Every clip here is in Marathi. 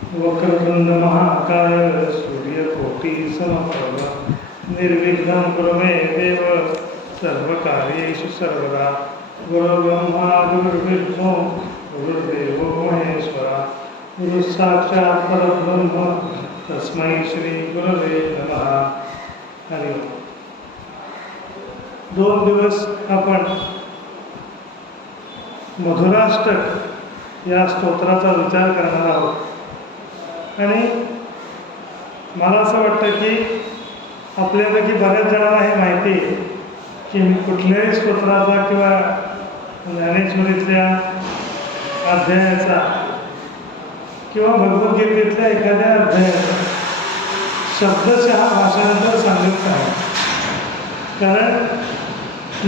वक्रतुंड महाकाय सूर्यकोटि समप्रभ निर्विघ्नं कुरु मे देव सर्वकार्येषु सर्वदा। गुरुर्ब्रह्मा गुरुर्विष्णु गुरुर्देवो महेश्वरा गुरुसाक्षात् परब्रह्म तस्मै श्री गुरवे नमः। हरि ओम। 2 दिवस आपण मधुराष्टक या स्तोत्राचा विचार करणार आहोत आणि मला असं वाटतं की आपल्यापैकी बऱ्याच जणांना हे माहिती आहे की कुठल्याही स्तोत्राचा किंवा ज्ञानेश्वरीतल्या अध्यायाचा किंवा भगवद्गीतेतल्या एखाद्या अध्यायाचा शब्दशः भाषांतर सांगत नाही, कारण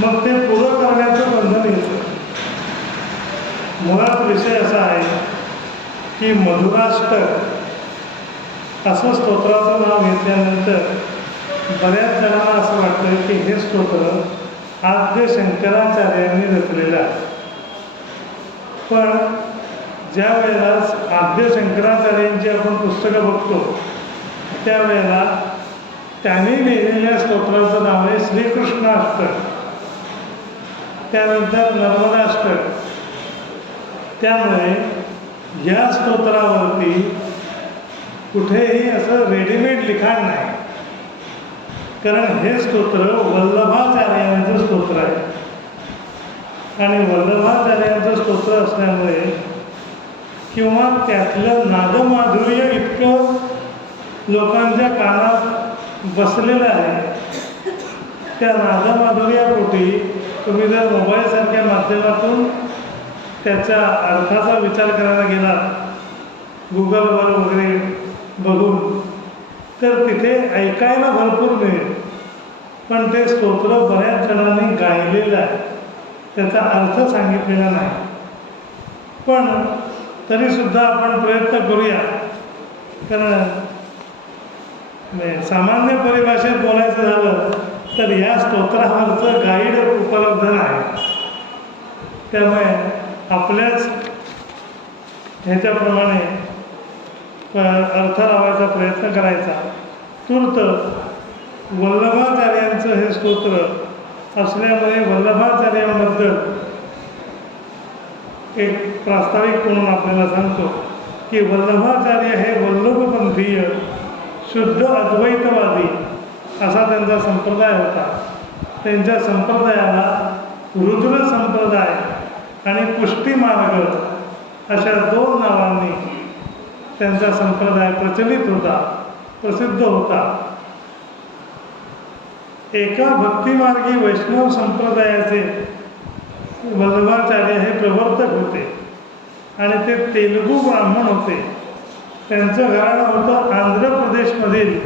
मग ते पुरं करण्याचं बंधन येतं. मुळात विषय असा आहे की मधुराष्टक असं स्तोत्राचं नाव घेतल्यानंतर बऱ्याच जणांना असं वाटतं की हे स्तोत्र आद्य शंकराचार्यांनी रचलेलं आहे. पण ज्या वेळेला आद्य शंकराचार्यांची आपण पुस्तकं बघतो त्यावेळेला त्यांनी लिहिलेल्या स्तोत्राचं नाव आहे श्रीकृष्णाष्टक, त्यानंतर नर्मदाष्टक. त्यामुळे या स्तोत्रावरती कुठेही असं रेडीमेड लिखाण नाही, कारण हे स्तोत्र वल्लभाचार्यांचं स्तोत्र आहे आणि वल्लभाचार्यांचं स्तोत्र असल्यामुळे किंवा त्यातलं नादमाधुर्य इतकं लोकांच्या कानात बसलेलं आहे, त्या नादमाधुर्यापोटी तुम्ही जर मोबाईलसारख्या माध्यमातून त्याच्या अर्थाचा विचार करायला गेला गुगलवर वगैरे बघून, तर तिथे ऐकायला भरपूर मिळेल. पण ते स्तोत्र बऱ्याच जणांनी गायलेलं आहे, त्याचा अर्थ सांगितलेला नाही. पण तरीसुद्धा आपण प्रयत्न करूया, कारण सामान्य परिभाषेत बोलायचं झालं तर या स्तोत्रावरचं गाईड उपलब्ध नाही. त्यामुळे आपल्याच ह्याच्याप्रमाणे अर्थ लावायचा प्रयत्न करायचा. तूर्त वल्लभाचार्यांचं हे स्तोत्र असल्यामुळे वल्लभाचार्यांबद्दल एक प्रास्ताविक म्हणून आपल्याला सांगतो की वल्लभाचार्य हे वल्लभपंथीय शुद्ध अद्वैतवादी असा त्यांचा संप्रदाय होता. त्यांच्या संप्रदायाला रुद्र संप्रदाय आणि पुष्टिमार्ग अशा 2 नावांनी त्यांचा संप्रदाय प्रचलित होता, प्रसिद्ध होता. एका भक्तिमार्गी वैष्णव संप्रदायाचे वल्लभाचार्य हे प्रवर्तक होते आणि ते तेलुगू ब्राह्मण होते. त्यांचं घराणं होतं आंध्र प्रदेशमधील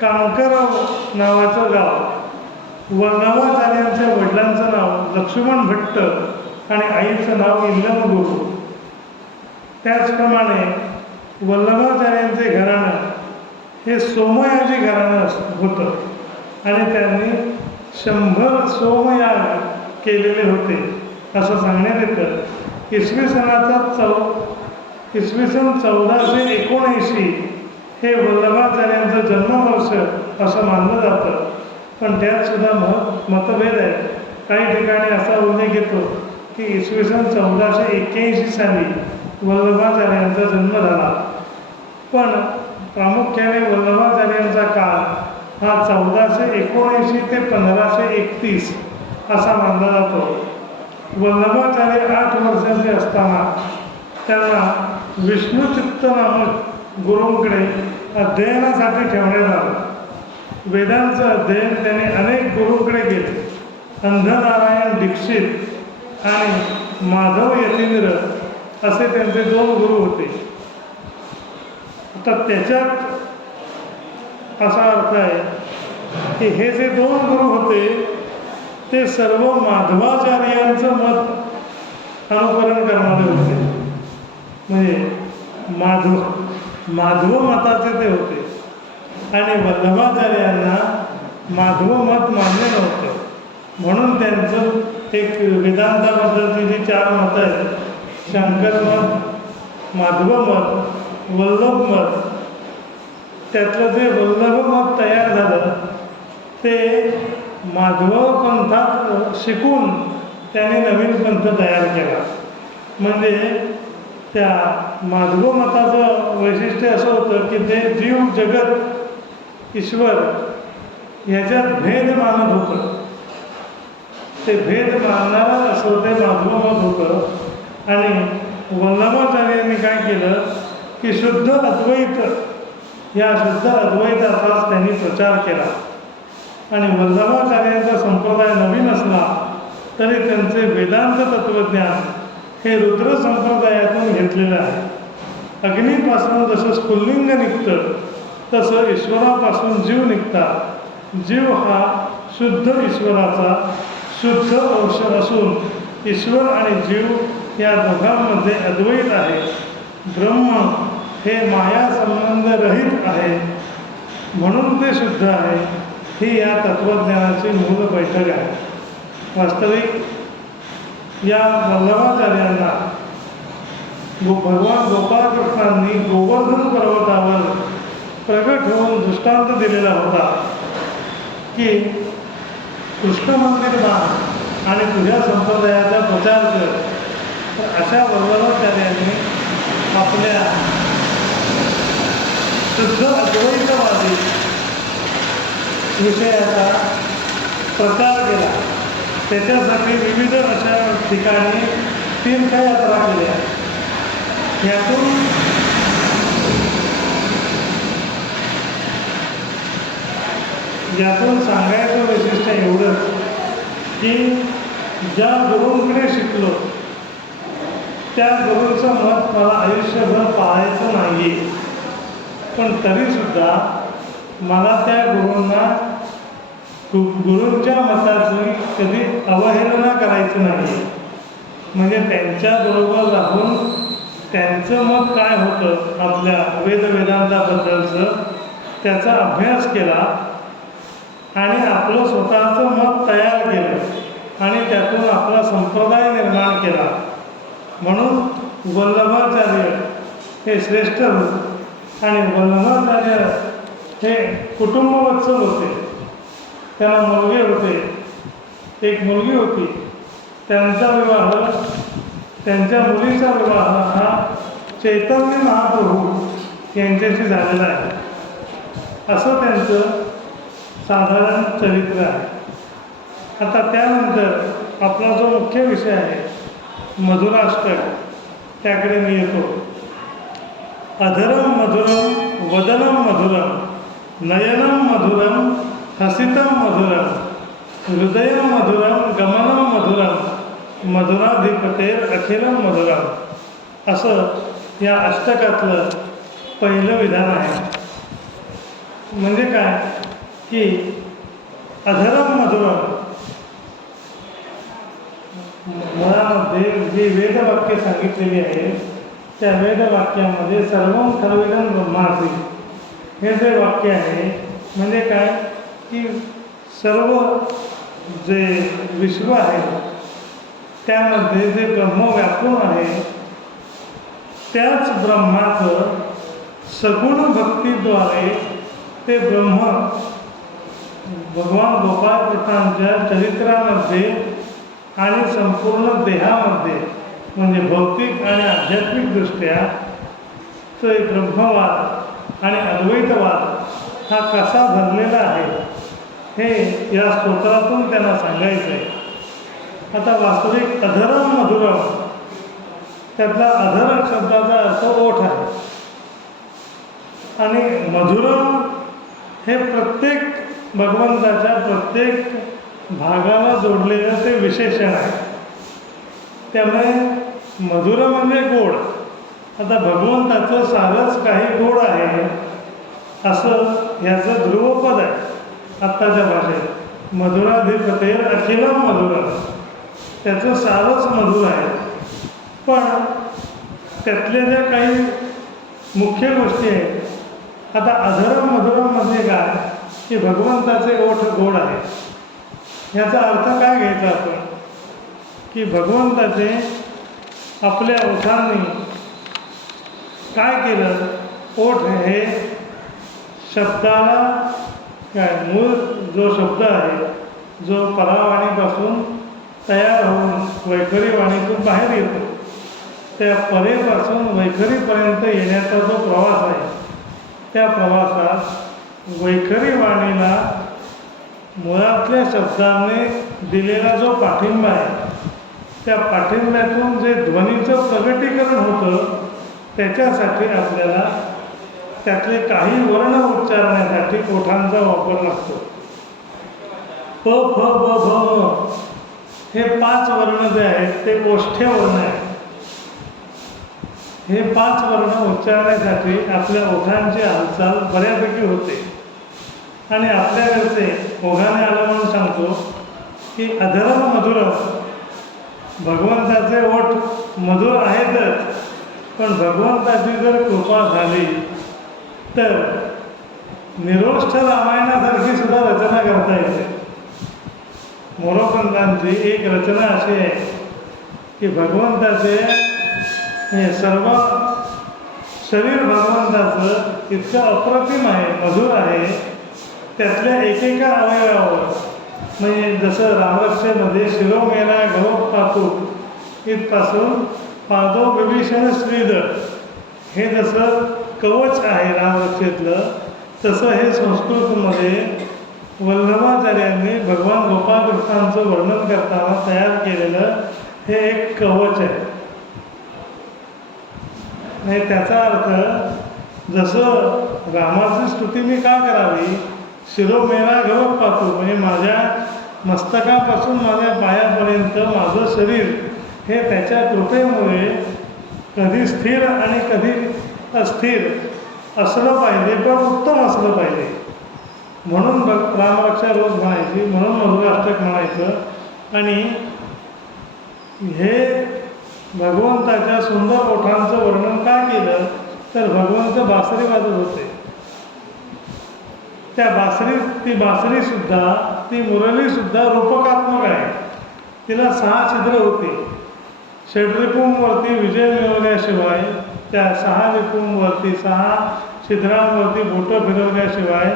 कांकराव नावाचं गाव. वल्लभाचार्यांच्या वडिलांचं नाव लक्ष्मण भट्ट आणि आईचं नाव इल्लमगुरू. त्याचप्रमाणे वल्लभाचार्यांचे घराणं हे सोमयाजी घराणं होतं आणि त्यांनी 100 सोमयाग केलेले होते असं सांगण्यात येतं. इसवी सन 1479 हे वल्लभाचार्यांचं जन्मवर्ष असं मानलं जातं. पण त्यातसुद्धा मतभेद आहे. काही ठिकाणी असा उल्लेख येतो की इसवी सन 1481 साली वल्लभाचार्यांचा जन्म झाला. पण प्रामुख्याने वल्लभाचार्यांचा काळ हा 1479 ते 1531 असा मानला जातो. वल्लभाचार्य 8 वर्षाचे असताना त्यांना विष्णुचित्त नामक गुरूंकडे अध्ययनासाठी ठेवण्यात आलं. वेदांचं अध्ययन त्यांनी अनेक गुरूंकडे केले. अंधनारायण दीक्षित आणि माधव यतींद्र असे त्यांचे 2 गुरु होते. आता त्याच्यात असा अर्थ आहे की हे जे 2 गुरु होते ते सर्व माधवाचार्यांचं मत अनुकरण करणारे होते. म्हणजे माधव मताचे ते होते आणि वल्लभाचार्यांना माधव मत मान्य नव्हतं. म्हणून त्यांचं एक वेदांताबद्दलची जी 4 मतं आहेत, शंकर मत, माधव मत वल्लभमत, त्यातलं जे वल्लभमत तयार झालं ते माधव पंथात शिकून त्याने नवीन पंथ तयार केला. म्हणजे त्या माधव मताचं वैशिष्ट्य असं होतं की ते जीव जगत ईश्वर ह्याच्यात भेद मानत होतं. ते भेद मानणारं असं ते माधव मत होतं. आणि वल्लभाचार्यांनी काय केलं की शुद्ध अद्वैत, या शुद्ध अद्वैताचाच त्यांनी प्रचार केला. आणि वल्लभाचार्यांचा संप्रदाय नवीन असला तरी त्यांचे वेदांत तत्त्वज्ञान हे रुद्र संप्रदायातून घेतलेलं आहे. अग्नीपासून जसं स्फुल्लिंग निघतं तसं ईश्वरापासून जीव निघतात. जीव हा शुद्ध ईश्वराचा शुद्ध अंश असून ईश्वर आणि जीव या दोघांमध्ये अद्वैत आहे. ब्रह्म हे माया संबंध रहित आहे म्हणून ते शुद्ध आहे. ही या तत्त्वज्ञानाची मूल बैठक आहे. वास्तविक या वल्लभाचार्यांना भगवान गोपाळकृष्णांनी गोवर्धन पर्वतावर प्रगट होऊन दृष्टांत दिलेला होता की कृष्ण मंदिर बांध आणि तुझ्या संप्रदायाचा प्रचार कर. तर अशा वल्लभाचार्यांनी आपल्या शुद्ध अद्वैतवादी विषयाचा प्रचार केला. त्याच्यासाठी विविध अशा ठिकाणी तीर्थयात्रा केल्या. यातून सांगायचं वैशिष्ट्य एवढंच की ज्या गुरूंकडे शिकलो त्या गुरूंचं मत मला आयुष्यभर पाळायचं नाही, पण तरीसुद्धा मला त्या गुरूंच्या मताची कधी अवहेलना करायचं नाही. म्हणजे त्यांच्याबरोबर राहून त्यांचं मत काय होतं आपल्या वेदांताबद्दलचं त्याचा अभ्यास केला आणि आपलं स्वतःचं मत तयार केलं आणि त्यातून आपला संप्रदाय निर्माण केला. म्हणून वल्लभाचार्य हे श्रेष्ठ होते. आणि वल्लभाचार्य हे कुटुंबवत्सल होते. त्यांना मुलगे होते, एक मुलगी होती. त्यांचा विवाह, त्यांच्या मुलीचा विवाह हा चैतन्य महाप्रभू यांच्याशी झालेला आहे. असं त्यांचं साधारण चरित्र आहे. आता त्यानंतर आपला जो मुख्य विषय आहे मधुराष्टक, त्याकडे मी येतो. अधरम मधुरम वदनम मधुरम नयनम मधुरम हसितम मधुरम हृदयम मधुरम गमनम मधुरम मधुराधिपतेर अखिलम मधुरम. असं या अष्टकातलं पहिलं विधान आहे. म्हणजे काय की अधरम मधुरम मुळामध्ये जी वेदवाक्य सांगितलेली आहे त्या वेदवाक्यामध्ये सर्वम खलविदं ब्रह्मासी हे जे वाक्य आहे म्हणजे काय की सर्व जे विश्व आहे त्यामध्ये जे ब्रह्म व्यापून आहे त्याच ब्रह्माचं सगुण भक्तीद्वारे ते ब्रह्म भगवान गोपाळकृष्णांच्या चरित्रामध्ये आणि संपूर्ण देहामध्ये म्हणजे भौतिक आणि आध्यात्मिकदृष्ट्या तो एक ब्रह्मवाद आणि अद्वैतवाद हा कसा भरलेला आहे हे या स्तोत्रातून त्यांना सांगायचं आहे. आता वास्तविक अधरम मधुरम त्यातला अधर शब्दाचा अर्थ ओठ आहे आणि मधुरम हे प्रत्येक भगवंताच्या प्रत्येक भागाला जोडलेलं ते विशेषण आहे. त्यामुळे मधुर म्हणजे गोड. आता भगवंताचं सारंच काही गोड आहे असं ह्याचं ध्रुवपद आहे आत्ताच्या भाषेत. मधुराधिपतेर अखिलम मधुरम, त्याचं सारंच मधुर आहे. पण त्यातल्या ज्या काही मुख्य गोष्टी आहेत, आता अधरम मधुरम म्हणजे काय की भगवंताचे ओठ गोड आहे. ह्याचा अर्थ काय घ्यायचा आपण की भगवंताचे आपल्या ओठांनी काय केलं? ओठ हे शब्दाला काय मूळ जो शब्द आहे, जो परावाणीपासून तयार होऊन वैखरी वाणीतून बाहेर येतो, त्या परेपासून वैखरीपर्यंत येण्याचा जो प्रवास आहे, त्या प्रवासात वैखरी वाणीला मुळातल्या शब्दांनी दिलेला जो पाठिंबा आहे, त्या पाठिंब्यातून जे ध्वनीचं प्रगटीकरण होतं, त्याच्यासाठी आपल्याला त्यातले काही वर्ण उच्चारण्यासाठी ओठांचा वापर लागतो. प, फ, ब, भ, म हे 5 वर्ण जे आहेत ते ओष्ठ्य वर्ण आहेत. हे 5 वर्ण उच्चारण्यासाठी आपल्या ओठांची हालचाल बऱ्यापैकी होते. आणि आपल्याकडचे ओघाने आलं म्हणून सांगतो की अधरम मधुरम, भगवंताचे ओठ मधुर आहेतच, पण भगवंताची जर कृपा झाली तर निरोष्ठ रामायणासारखी सुद्धा रचना करता येते. मोरोपंतांची एक रचना अशी आहे की भगवंताचे हे सर्व शरीर भगवंताचं इतकं अप्रतिम आहे, मधुर आहे. त्यातल्या एकेका अवयवावर, म्हणजे जसं रामरक्षेमध्ये शिरोमेला गवप पातूक इथपासून पादो विभीषण श्रीधर हे जसं कवच आहे रामरक्षेतलं, तसं हे संस्कृतमध्ये वल्लभाचार्यांनी भगवान गोपाळकृष्णांचं वर्णन करताना तयार केलेलं हे एक कवच आहे. आणि त्याचा अर्थ, जसं रामाची स्तुती मी का करावी, शिरोमेला गवप पातू, म्हणजे माझ्या मस्तकापासून माझ्या पायापर्यंत माझं शरीर हे त्याच्या कृपेमुळे कधी स्थिर आणि कधी अस्थिर असलं पाहिजे, पण उत्तम असलं पाहिजे. म्हणून रामरक्षा रोज म्हणायची, म्हणून मधुराष्टक म्हणायचं. आणि हे भगवंताच्या सुंदर ओठांचं वर्णन का केलं, तर भगवंत बासरी वाजत होते. त्या ती बासरीसुद्धा, ती मुरलीसुद्धा रूपकात्मक आहे. तिला 6 छिद्र होती. षड्रिपूंवरती विजय मिळवल्याशिवाय, त्या 6 रिपूंवरती 6 छिद्रांवरती बोटं फिरवल्याशिवाय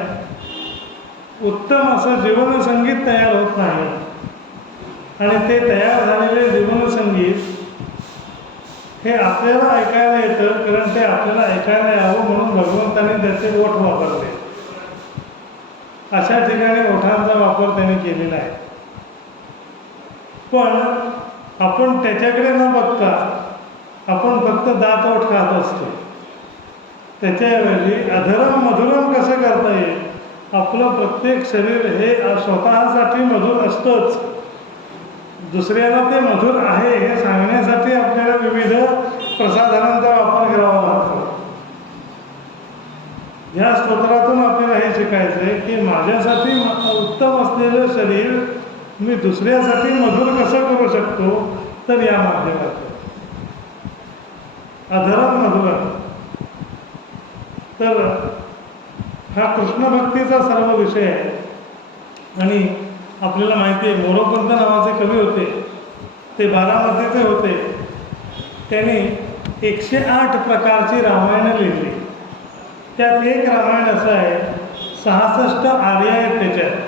उत्तम असं जीवनसंगीत तयार होत नाही. आणि ते तयार झालेले जीवनसंगीत हे आपल्याला ऐकायला येतं, कारण ते आपल्याला ऐकायला यावं म्हणून भगवंतांनी त्याचे ओठ वापरले. अशा ठिकाणी ओठांचा वापर त्याने केलेला आहे. पण आपण त्याच्याकडे न बघता आपण फक्त दात ओठ खात असतो. त्याच्याऐवजी अधरम मधुरम कसं करता येईल, आपलं प्रत्येक शरीर हे स्वतःसाठी मधुर असतंच, दुसऱ्याला ते मधुर आहे हे सांगण्यासाठी आपल्याला विविध प्रसाधनांचा वापर करावा लागतो. या स्तोत्रातून आपल्याला हे शिकायचं आहे की माझ्यासाठी उत्तम असलेलं शरीर मी दुसऱ्यासाठी मधुर कसं करू शकतो, तर या माध्यमातून अधरम मधुरम. तर हा कृष्णभक्तीचा सर्व विषय आहे. आणि आपल्याला माहिती आहे, मोरोपंत नावाचे कवी होते, ते बारामतीचे होते. त्यांनी 108 प्रकारची रामायणं लिहिली. त्यात एक रामायण असं आहे, 66 आर्या आहेत त्याच्यात.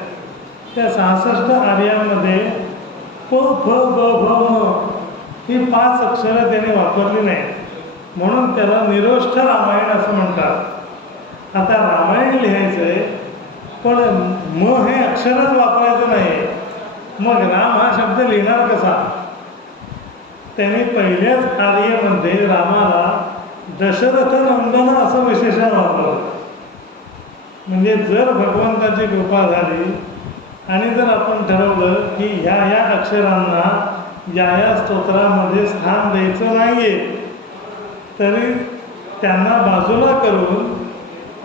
त्या 66 आर्यांमध्ये प, फ, ब, भ, म ही 5 अक्षरं त्याने वापरली नाहीत, म्हणून त्याला निरोष्ठ रामायण असं म्हणतात. आता रामायण लिहायचं आहे, पण म हे अक्षरच वापरायचं नाही, मग राम हा शब्द लिहिणार कसा? त्यांनी पहिल्याच आर्यमध्ये रामाला दशरथ नंदन असं विशेषण वापरलं. म्हणजे जर भगवंताची कृपा झाली आणि जर आपण ठरवलं की ह्या अक्षरांना या स्तोत्रामध्ये स्थान द्यायचं नाही आहे, तरी त्यांना बाजूला करून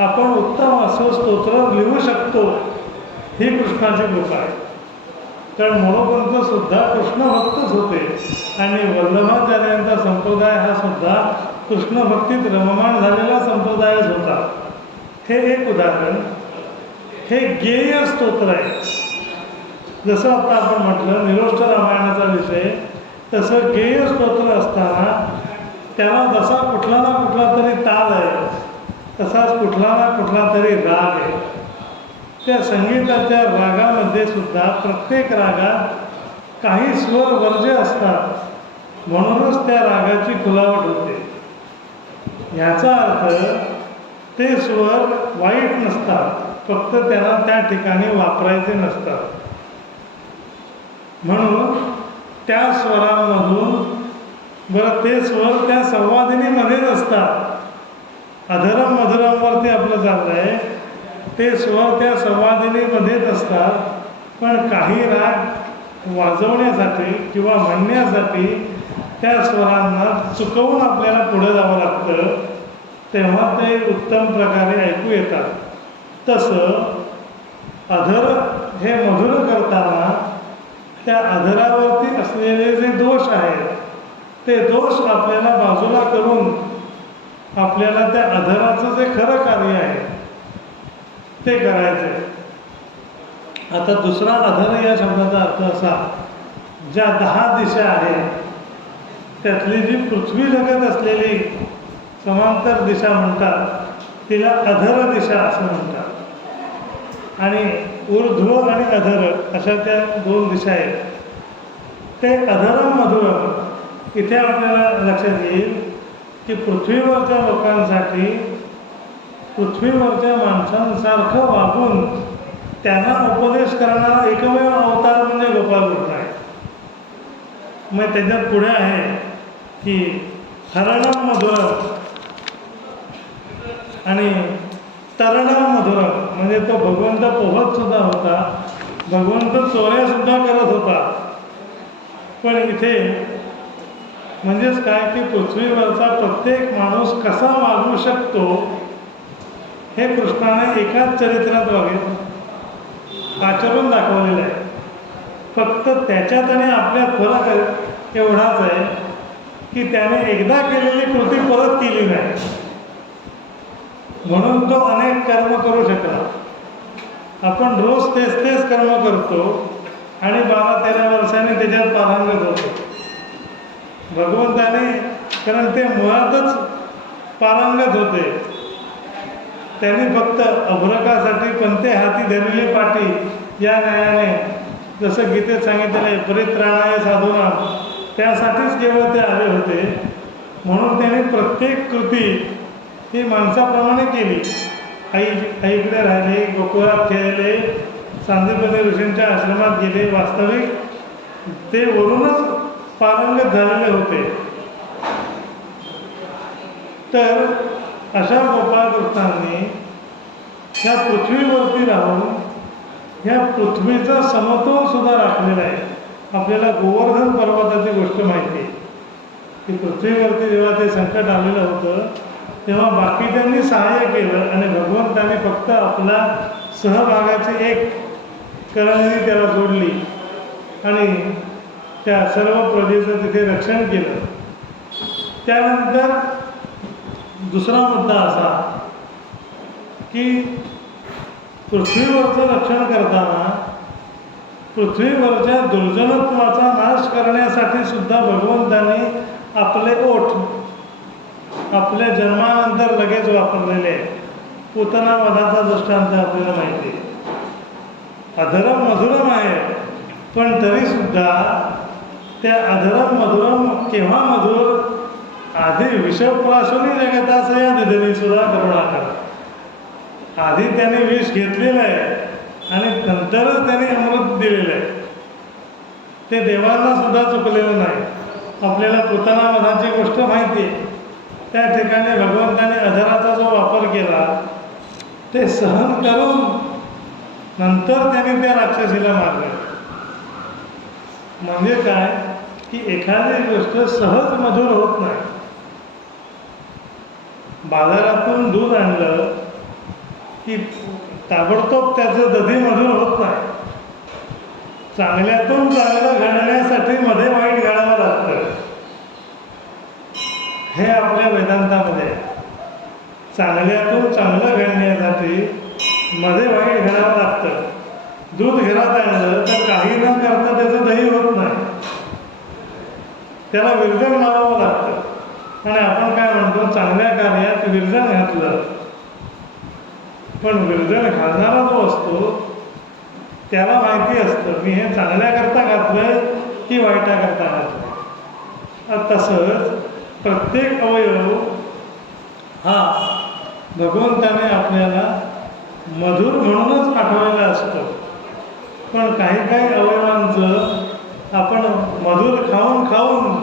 आपण उत्तम असं स्तोत्र लिहू शकतो. ही कृष्णाची कृपा आहे. कारण मोरोपंतसुद्धा कृष्णभक्तच होते आणि वल्लभाचार्यांचा संप्रदाय हा सुद्धा कृष्णभक्तीत रममाण झालेला संप्रदायच होता. हे एक उदाहरण. हे गेय स्तोत्र आहे. जसं आता आपण म्हटलं निरोष्ठ रामायणाचा विषय, तसं गेय स्तोत्र असताना त्याला जसा कुठला ना कुठला तरी ताल आहे, तसाच कुठला ना कुठला तरी राग आहे. त्या संगीताच्या रागामध्ये सुद्धा प्रत्येक रागात काही स्वर वर्ज्य असतात, म्हणूनच त्या रागाची खुलावट होते. याचा अर्थ ते स्वर वाईट नसतात, फक्त त्यांना त्या ठिकाणी वापरायचे नसतात. म्हणून त्या स्वरांमधून बरं ते स्वर त्या संवादिनीमध्येच असतात. अधरम मधुरमवरती आपलं चाललं आहे, ते स्वर त्या संवादिनीमध्येच असतात. पण काही राग वाजवण्यासाठी किंवा म्हणण्यासाठी त्या स्वरांना चुकवून आपल्याला पुढे जावं लागतं, तेव्हा ते उत्तम प्रकारे ऐकू येतात. तसं अधर हे मधुर करताना त्या अधरावरती असलेले जे दोष आहेत, ते दोष आपल्याला बाजूला करून आपल्याला त्या अधराचं जे खरं कार्य आहे ते करायचं. आता दुसरा अधर या शब्दाचा अर्थ असा, ज्या 10 दिशा आहेत त्यातली जी पृथ्वी लगत असलेली समांतर दिशा म्हणतात, तिला अधर दिशा असं म्हणतात. आणि ऊर्ध्व आणि अधर अशा त्या 2 दिशा आहेत. ते अधरम मधुरम इथे आपल्याला लक्षात येईल की पृथ्वीवरच्या लोकांसाठी, पृथ्वीवरच्या माणसांसारखं वागून त्यांना उपदेश करणारा एकमेव अवतार म्हणजे गोपाळ कृष्ण आहे. मग त्याच्यात पुढे आहे की हरणम मधुरम आणि तरणम मधुरम, म्हणजे तो भगवंत पोहत सुद्धा होता, भगवंत चोऱ्या सुद्धा करत होता. पण इथे म्हणजेच काय की पृथ्वीवरचा प्रत्येक माणूस कसा वागू शकतो हे कृष्णाने एकाच चरित्रात आचरून दाखवलेलं आहे. फक्त त्याच्यात आणि आपल्यात फरक एवढाच आहे की त्याने एकदा केलेली कृती परत केली नाही, म्हणून तो अनेक कर्म करू शकला. आपण रोज तेच कर्म करतो आणि 12-13 वर्षांनी त्याच्यात पारंगत होतो. भगवंताने, कारण ते मुळातच पारंगत होते, त्यांनी फक्त अभ्रकासाठी पंते हाती धरलेली पाटी या न्यायाने, जसं गीतेत सांगितलेलं आहे, परित्राणाय साधूनाम, त्यासाठीच केवळ ते आले होते. म्हणून त्यांनी प्रत्येक कृती ही माणसाप्रमाणे केली. आईकडे राहिले, गोकुळात खेळले, सांदीपनी ऋषींच्या आश्रमात गेले. वास्तविक ते वरूनच पारंगत झालेले होते. तर अशा गोपाळकृष्णांनी ह्या पृथ्वीवरती राहून ह्या पृथ्वीचा समतोल सुद्धा राखलेला आहे. आपल्याला गोवर्धन पर्वताची गोष्ट माहिती आहे की पृथ्वीवरती जेव्हा ते संकट आलेलं होतं तेव्हा बाकीच्यांनी सहाय्य केलं आणि भगवंताने फक्त आपला सहभागाची एक करणी त्याला जोडली आणि त्या सर्व प्रजेचं तिथे रक्षण केलं. त्यानंतर दुसरा मुद्दा असा की पृथ्वीवरचं रक्षण करताना पृथ्वीवरच्या दुर्जनत्वाचा नाश करण्यासाठी सुद्धा भगवंताने आपले ओठ आपल्या जन्मानंतर लगेच वापरलेले आहे. पूतना वधाचा दृष्टांत आपल्याला माहिती आहे. अधरम मधुरम आहे, पण तरीसुद्धा त्या अधरम मधुरम केव्हा मधुर, आधी विषप्राशुनी जगताचं या दिदनी सुद्धा करुणाकर. आधी त्याने विष घेतलेलं आहे आणि नंतरच त्याने अमृत दिलेलं आहे. ते देवांना सुद्धा चुकलेलं नाही. आपल्याला पूतना वधाची गोष्ट माहिती आहे. त्या ठिकाणी भगवंताने अधराचा जो वापर केला ते सहन करून नंतर त्याने त्या राक्षसीला मारलं. म्हणजे काय की एखादी गोष्ट सहज मधुर होत नाही. बाजारातून दूध आणलं की ताबडतोब त्याचं दधी मधुर होत नाही. चांगल्यातून चांगलं घडण्यासाठी मध्ये वाईट घडावं लागतं. हे आपल्या वेदांतामध्ये चांगल्यातून चांगलं घडण्यासाठी मध्ये वाईट घडावं लागतं. दूध घरात आणलं तर काही न करता त्याचं दही होत नाही, त्याला विरजण लावावं लागतं. आणि आपण काय म्हणतो, चांगल्या कार्यात विरजण घातलं. पण विरजण घालणारा जो असतो त्याला माहिती असतं मी हे चांगल्याकरता घातलंय की वाईटाकरता घातलंय. तसंच प्रत्येक अवयव हा भगवंताने आपल्याला मधुर म्हणूनच पाठवलेला असतो. पण काही काही अवयवांचं आपण मधुर खाऊन खाऊन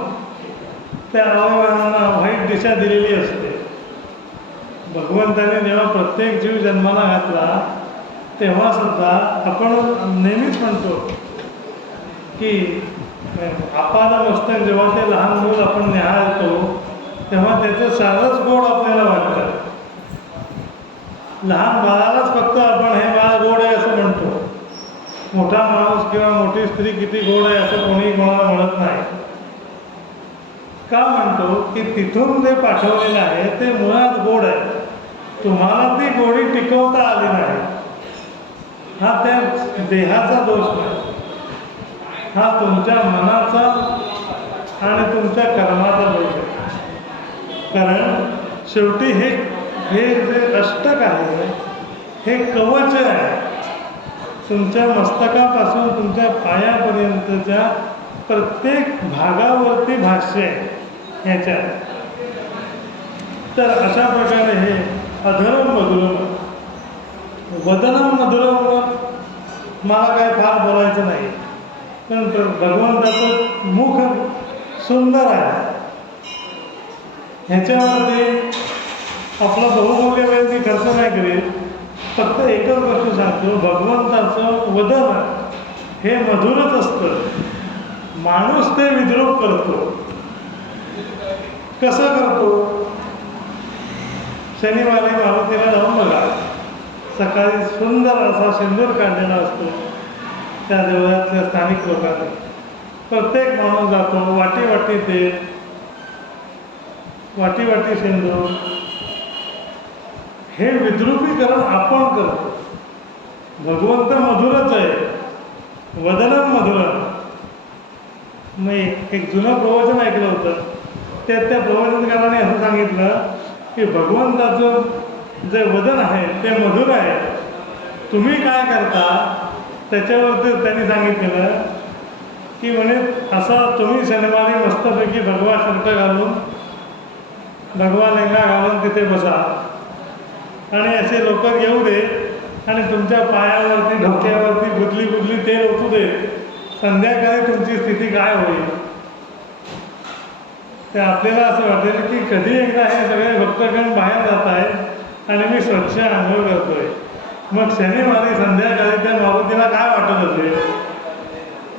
त्या अवयवांना वाईट दिशा दिलेली असते. भगवंताने जेव्हा प्रत्येक जीव जन्माला घातला तेव्हा सुद्धा आपण नेहमीच म्हणतो की आपाद मस्तक जेव्हा ते लहान मूल आपण निहाळतो तेव्हा त्याचं सारंच गोड आपल्याला वाटतं. लहान बाळालाच फक्त आपण हे बाळ गोड आहे असं म्हणतो. मोठा माणूस किंवा मोठी स्त्री किती गोड आहे असं कोणी कोणाला म्हणत नाही. का म्हणतो की तिथून जे पाठवलेलं आहे ते मुळात गोड आहे. तुम्हाला ती गोडी टिकवता आली नाही. हा त्या देहाचा दोष नाही, हा तुमच्या मनाचा आणि तुमच्या कर्माचा दोष आहे. कारण शेवटी हे जे अष्टक आहे हे कवच आहे. तुमच्या मस्तकापासून तुमच्या पायापर्यंतच्या प्रत्येक भागावरती भाष्य आहे ह्याच्यात. तर अशा प्रकारे हे अधरम मधुरम वदनम मधुरम मला काय फार बोलायचं नाही, पण भगवंताचं मुख सुंदर आहे. ह्याच्यावरती आपला बहुमूल्य वेळ मी खर्च नाही करेल. फक्त एकच गोष्ट सांगतो, भगवंताचं वदन हे मधुरच असतं. माणूस ते विद्रूप करतो. कसं करतो? शनिवारी मारुतीला जाऊन बघा, सकाळी सुंदर असा सिंदूर काढलेला असतो त्या देवळातल्या स्थानिक लोकांनी. प्रत्येक माणूस जातो, वाटी वाटी तेल, वाटी वाटी सिंदूर, हे विद्रुपीकरण आपण करतो. भगवंत मधुरच आहे, वदनम मधुरम. मी एक जुनं प्रवचन ऐकलं होतं. त्या प्रवचनकाराने असं सांगितलं की भगवंताचं जे वदन आहे ते मधुर आहे, तुम्ही काय करता त्याच्यावरती त्यांनी सांगितलेलं की म्हणे असा तुम्ही शनिवारी मस्तपैकी भगवा शर्ट घालून भगवा लेंगा घालून तिथे बसा आणि असे लोक येऊ दे आणि तुमच्या पायावरती डोक्यावरती बुदली बुदली तेल ओतू दे. संध्याकाळी तुमची स्थिती काय होईल ते आपल्याला असं वाटेल की कधी एकदा हे सगळे भक्तगण बाहेर जात आहेत आणि मी स्वच्छ आंघोळ करतोय. मग शनिवारी संध्याकाळी त्या मारुतीला काय वाटत असेल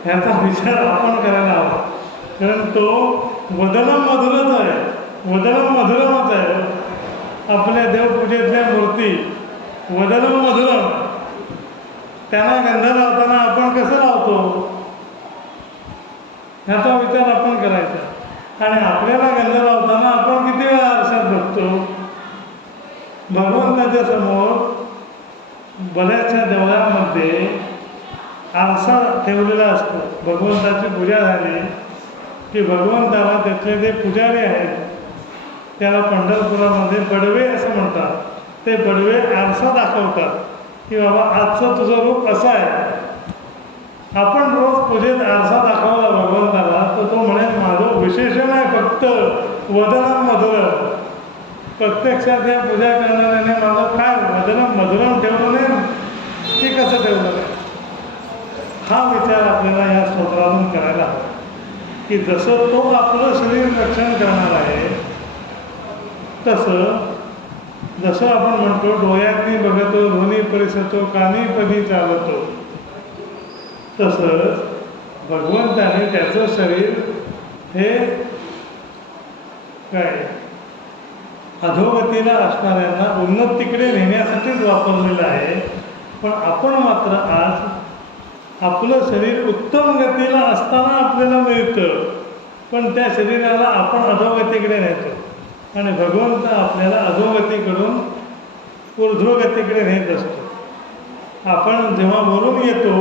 ह्याचा विचार आपण करायला हवा. कारण तो वदनम मधुरच आहे, वदनम मधुरमच आहे. आपल्या देवपूजेतल्या मूर्ती वदनम मधुरम, त्यांना गंध लावताना आपण कसं लावतो ह्याचा विचार आपण करायचा. आणि आपल्याला गंध लावताना आपण किती वेळा आरशात बघतो. भगवंताच्या समोर बऱ्याचशा देवळांमध्ये आरसा ठेवलेला असतो. भगवंताची पूजा झाली की भगवंताला त्यातले जे पुजारी आहेत त्याला पंढरपुरामध्ये बडवे असं म्हणतात. ते बडवे आरसा दाखवतात की बाबा आजचं तुझं रूप असं आहे. आपण रोज पूजेत आरसा दाखवला भगवंताला तर तो म्हणेल माझं विशेषण आहे फक्त वदनम मधुरम. प्रत्यक्षात या पूजा करणाऱ्याने माझं काय वदनम मधुरम ठेवलं नाही की कसं ठेवलं नाही. हा विचार आपल्याला या स्तोत्रातून करायला हवा की जसं तो आपलं शरीर रक्षण करणार आहे तसं जसं आपण म्हणतो डोळ्यातनी बघतो ध्वनी परिसतो कानी पदी चालतो, तसंच भगवंताने त्याचं शरीर हे काय अधोगतीला असणाऱ्यांना उन्नतीकडे नेण्यासाठीच वापरलेलं आहे. पण आपण मात्र आज आपलं शरीर उत्तम गतीला असताना आपल्याला मिळतं, पण त्या शरीराला आपण अधोगतीकडे नेतो आणि भगवंत आपल्याला अधोगतीकडून ऊर्ध्वगतीकडे नेत असतो. आपण जेव्हा वरून येतो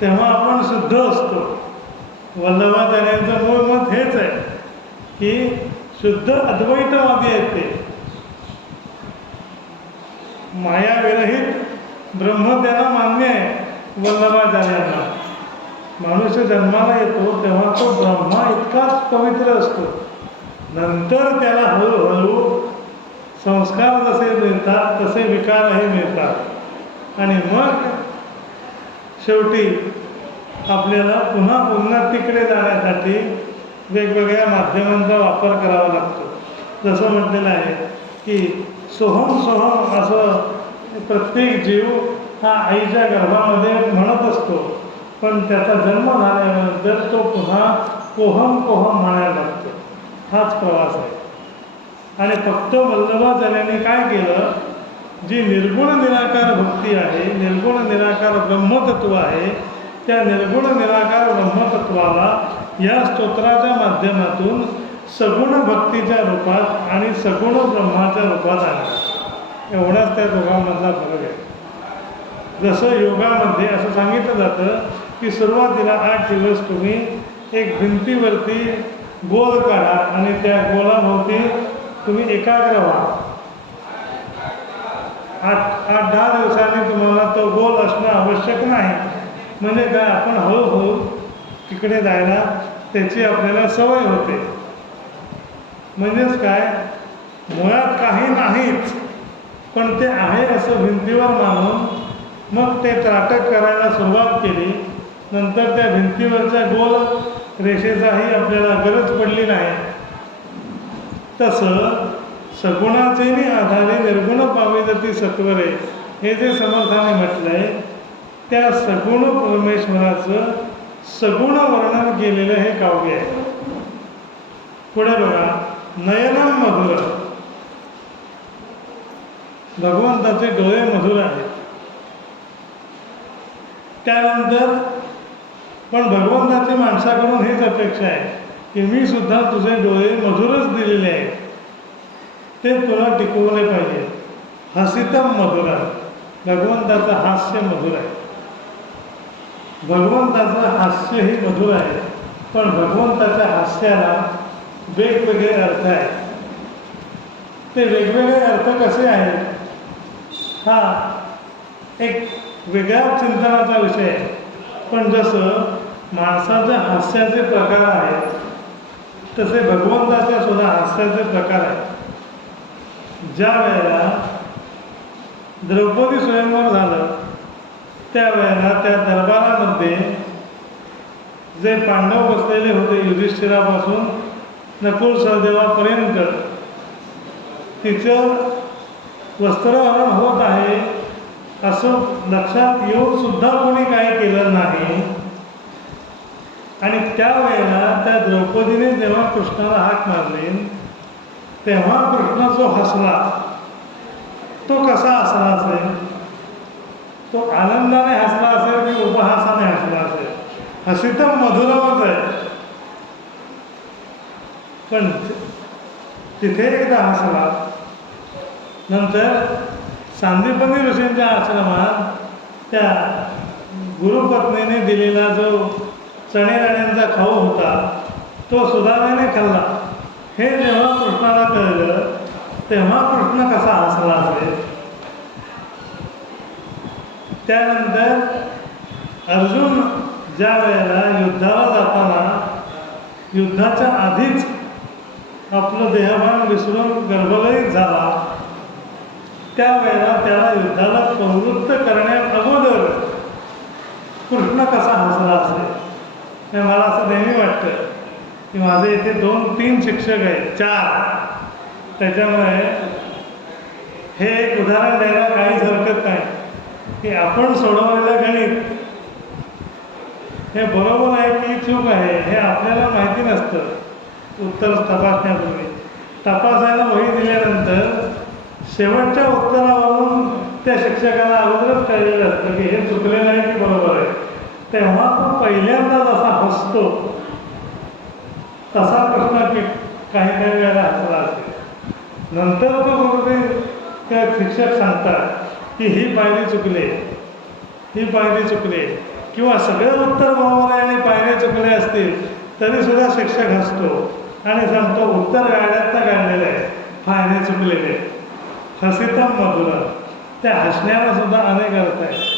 तेव्हा आपण शुद्ध असतो. वल्लभाचार्यांचं मूळ मत हेच आहे की शुद्ध अद्वैतवादी आहेत ते. मायाविरहित ब्रह्म त्यांना मान्य आहे वल्लभाचार्यांना. मनुष्य जन्माला येतो तेव्हा तो ब्रह्मा इतकाच पवित्र असतो. नंतर त्याला हळूहळू संस्कार जसे मिळतात तसे विकारही मिळतात आणि मग शेवटी आपल्याला पुन्हा उन्नतीकडे जाण्यासाठी वेगवेगळ्या माध्यमांचा वापर करावा लागतो. जसं म्हटलेलं आहे की सोहम सोहम असं प्रत्येक जीव हा आईच्या गर्भामध्ये म्हणत असतो, पण त्याचा जन्म झाल्यानंतर तो पुन्हा कोहम कोहम म्हणायला लागतो. हाच प्रवास आहे. आणि फक्त वल्लभाचार्यांनी काय केलं, जी निर्गुण निराकार भक्ती आहे, निर्गुण निराकार ब्रह्मतत्व आहे, त्या निर्गुण निराकार ब्रह्मतत्वाला या स्तोत्राच्या माध्यमातून सगुण भक्तीच्या रूपात आणि सगुण ब्रह्माच्या रूपात आणलं. एवढाच त्या दोघांमधला फरक आहे. जसं योगामध्ये असं सांगितलं जातं की सुरुवातीला 8 दिवस तुम्ही एक भिंतीवरती गोल काढा आणि त्या गोलाभोवती तुम्ही एकाग्र व्हा. 8-10 दिवसांनी तुम्हाला तो गोल असणं आवश्यक नाही. म्हणजे काय, आपण हळूहळू तिकडे जायला त्याची आपल्याला सवय होते. म्हणजेच काय, मुळात काही नाहीच पण ते आहे असं भिंतीवर मानून मग ते त्राटक करायला सुरुवात केली. नंतर त्या भिंतीवरच्या गोल रेषेचाही आपल्याला गरज पडली नाही. तसं सगुणाचेही आधारे निर्गुण पाविदती सत्वरे हे जे समर्थाने म्हटलं आहे, त्या सगुण परमेश्वराचं सगुण वर्णन केलेलं हे काव्य आहे. पुढे बघा, नयनम मधुर. भगवंताचे डोळे मधुर आहेत. त्यानंतर पण भगवंताची माणसाकडून हेच अपेक्षा आहे की मी सुद्धा तुझे डोळे मधुरच दिलेले आहेत, ते तुला टिकवले पाहिजे. हसितम मधुर. भगवंताचं हास्य मधुर आहे. भगवंताचं हास्यही मधुर आहे, पण भगवंताच्या हास्याला वेगवेगळे अर्थ आहेत. ते वेगवेगळे अर्थ कसे आहेत हा एक वेगळ्या चिंतनाचा विषय आहे. पण जसं माणसाच्या हास्याचे प्रकार आहेत तसे भगवंताच्या सुद्धा हास्याचे प्रकार आहेत. ज्या वेळेला द्रौपदी स्वयंवर झालं त्यावेळेला त्या दरबारामध्ये जे पांडव बसलेले होते, युधिष्ठिरापासून नकुल सहदेवापर्यंत, तिचं वस्त्रहरण होत आहे असं लक्षात येऊन सुद्धा कोणी काही केलं नाही. आणि त्यावेळेला त्या द्रौपदीने जेव्हा कृष्णाला हाक मारली तेव्हा कृष्ण जो हसला तो कसा हसला असेल? तो आनंदाने हसला असेल की उपहासाने हसला असेल? हसितम मधुरमच आहे. पण तिथे एकदा हसला. नंतर सांदीपनी ऋषींच्या आश्रमात त्या गुरुपत्नीने दिलेला जो चणेराण्यांचा खाऊ होता तो सुदामाने खाल्ला. हे जेव्हा कृष्णाला कळलं तेव्हा कृष्ण कसा हसला असेल? त्यानंतर अर्जुन ज्या वेळेला युद्धाला जाताना युद्धाच्या आधीच आपलं देहभान विसरून गर्भगतीत झाला, त्यावेळेला त्याला युद्धाला प्रवृत्त करण्या अगोदर कृष्ण कसा हसला असेल? मला असं नेहमी वाटतं की माझे इथे 2-3 शिक्षक आहेत, 4. त्याच्यामुळे हे उदाहरण द्यायला काहीच हरकत नाही की आपण सोडवलेलं गणित हे बरोबर आहे की चूक आहे हे आपल्याला माहिती नसतं. उत्तर तपासण्यापूर्वी तपासायला वही दिल्यानंतर शेवटच्या उत्तरावरून त्या शिक्षकाला अगोदरच कळलेलं असतं की हे चुकलेलं आहे की बरोबर आहे. तेव्हा तो पहिल्यांदा जसा हसतो तसा प्रश्न की काही वेळेला हसला असेल. नंतर तो बरोबर त्या शिक्षक सांगतात की ही पायरी चुकले, ही पायरी चुकले, किंवा सगळं उत्तर बरोबर आहे आणि पायऱ्या चुकले असतील तरीसुद्धा शिक्षक हसतो. आणि सांगतो उत्तर गाड्यात तर काढलेलं आहे, फायदे चुकलेले, हसितम मधुरम. त्या हसण्याला सुद्धा अनेक अर्थ आहेत.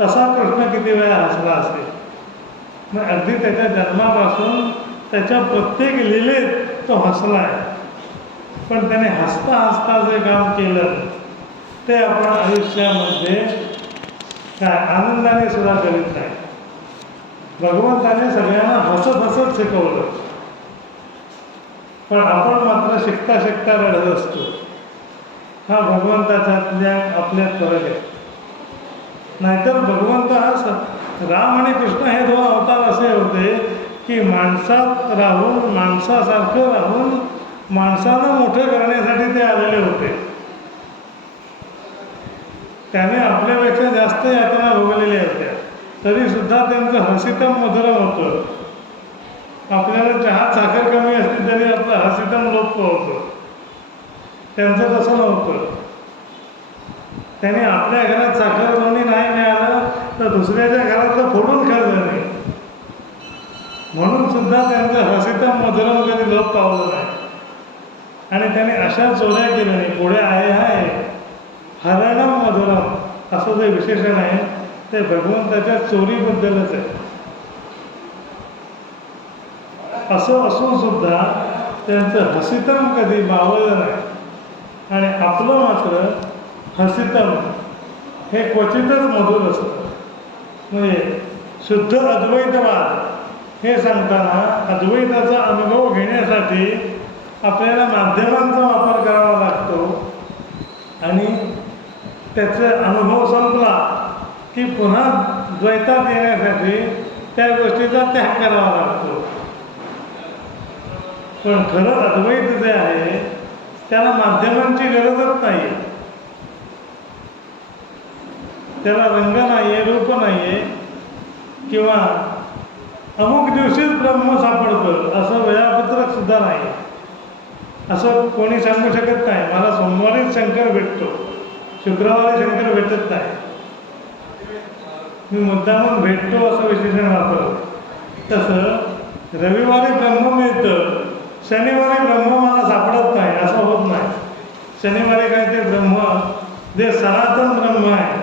तसा कृष्ण किती वेळा हसला असेल. मग अगदी त्याच्या जन्मापासून त्याच्या प्रत्येक लीलेत तो हसला आहे. पण त्याने हसता हसता जे काम केलं ते आपण आयुष्यामध्ये काय आनंदाने सुद्धा करीत नाही. भगवंताने सगळ्यांना हसत हसत शिकवलं, पण आपण मात्र शिकता शिकता रडत असतो. हा भगवंताच्या आपल्यात फरक आहे. नाहीतर भगवंत हा राम आणि कृष्ण हे दोन अवतार असे होते की माणसात राहून, माणसासारखं राहून माणसानं मोठं करण्यासाठी ते आलेले होते. त्याने आपल्यापेक्षा जास्त यातना भोगलेल्या होत्या, तरीसुद्धा त्यांचं हसितम मधुरम होतं. आपल्याला चहात साखर कमी असली तरी आपलं हसितम लोप होतं. त्यांचं तसं नव्हतं. त्याने आपल्या घरात साखर लोणी नाही मिळालं तर दुसऱ्याच्या घरातलं फोडून खाल्लं नाही, म्हणून सुद्धा त्यांचं हसितम मधुरम कधी लोप पावलं नाही. आणि त्याने अशा चोऱ्या केल्या नाही. पुढे आहे हरणम मधुरम असं जे विशेषण आहे ते भगवंताच्या चोरीबद्दलच आहे. असं असून सुद्धा त्यांचं हसितम कधी मावळलं नाही. आणि आपलं मात्र हसितम हे क्वचितच मधुर असतं. म्हणजे शुद्ध अद्वैतवाद हे सांगताना अद्वैताचा अनुभव घेण्यासाठी आपल्याला माध्यमांचा वापर करावा लागतो. आणि त्याचा अनुभव संपला की पुन्हा द्वैतात येण्यासाठी त्या गोष्टीचा त्याग करावा लागतो. पण खरं अद्वैत जे आहे त्याला माध्यमांची गरजच नाही. त्याला रंग नाही आहे, रूप नाही आहे, किंवा अमुक दिवशीच ब्रह्म सापडतं असं वेळापत्रक सुद्धा नाही. असं कोणी सांगू शकत नाही मला सोमवारीच शंकर भेटतो, शुक्रवारी शंकर भेटत नाही. मी मुद्दामून भेटतो असं विशेषण वापरतो. तसं रविवारी ब्रह्म मिळतं, शनिवारी ब्रह्म मला सापडत नाही असं होत नाही. शनिवारी काय ते ब्रह्म जे सनातन ब्रह्म आहे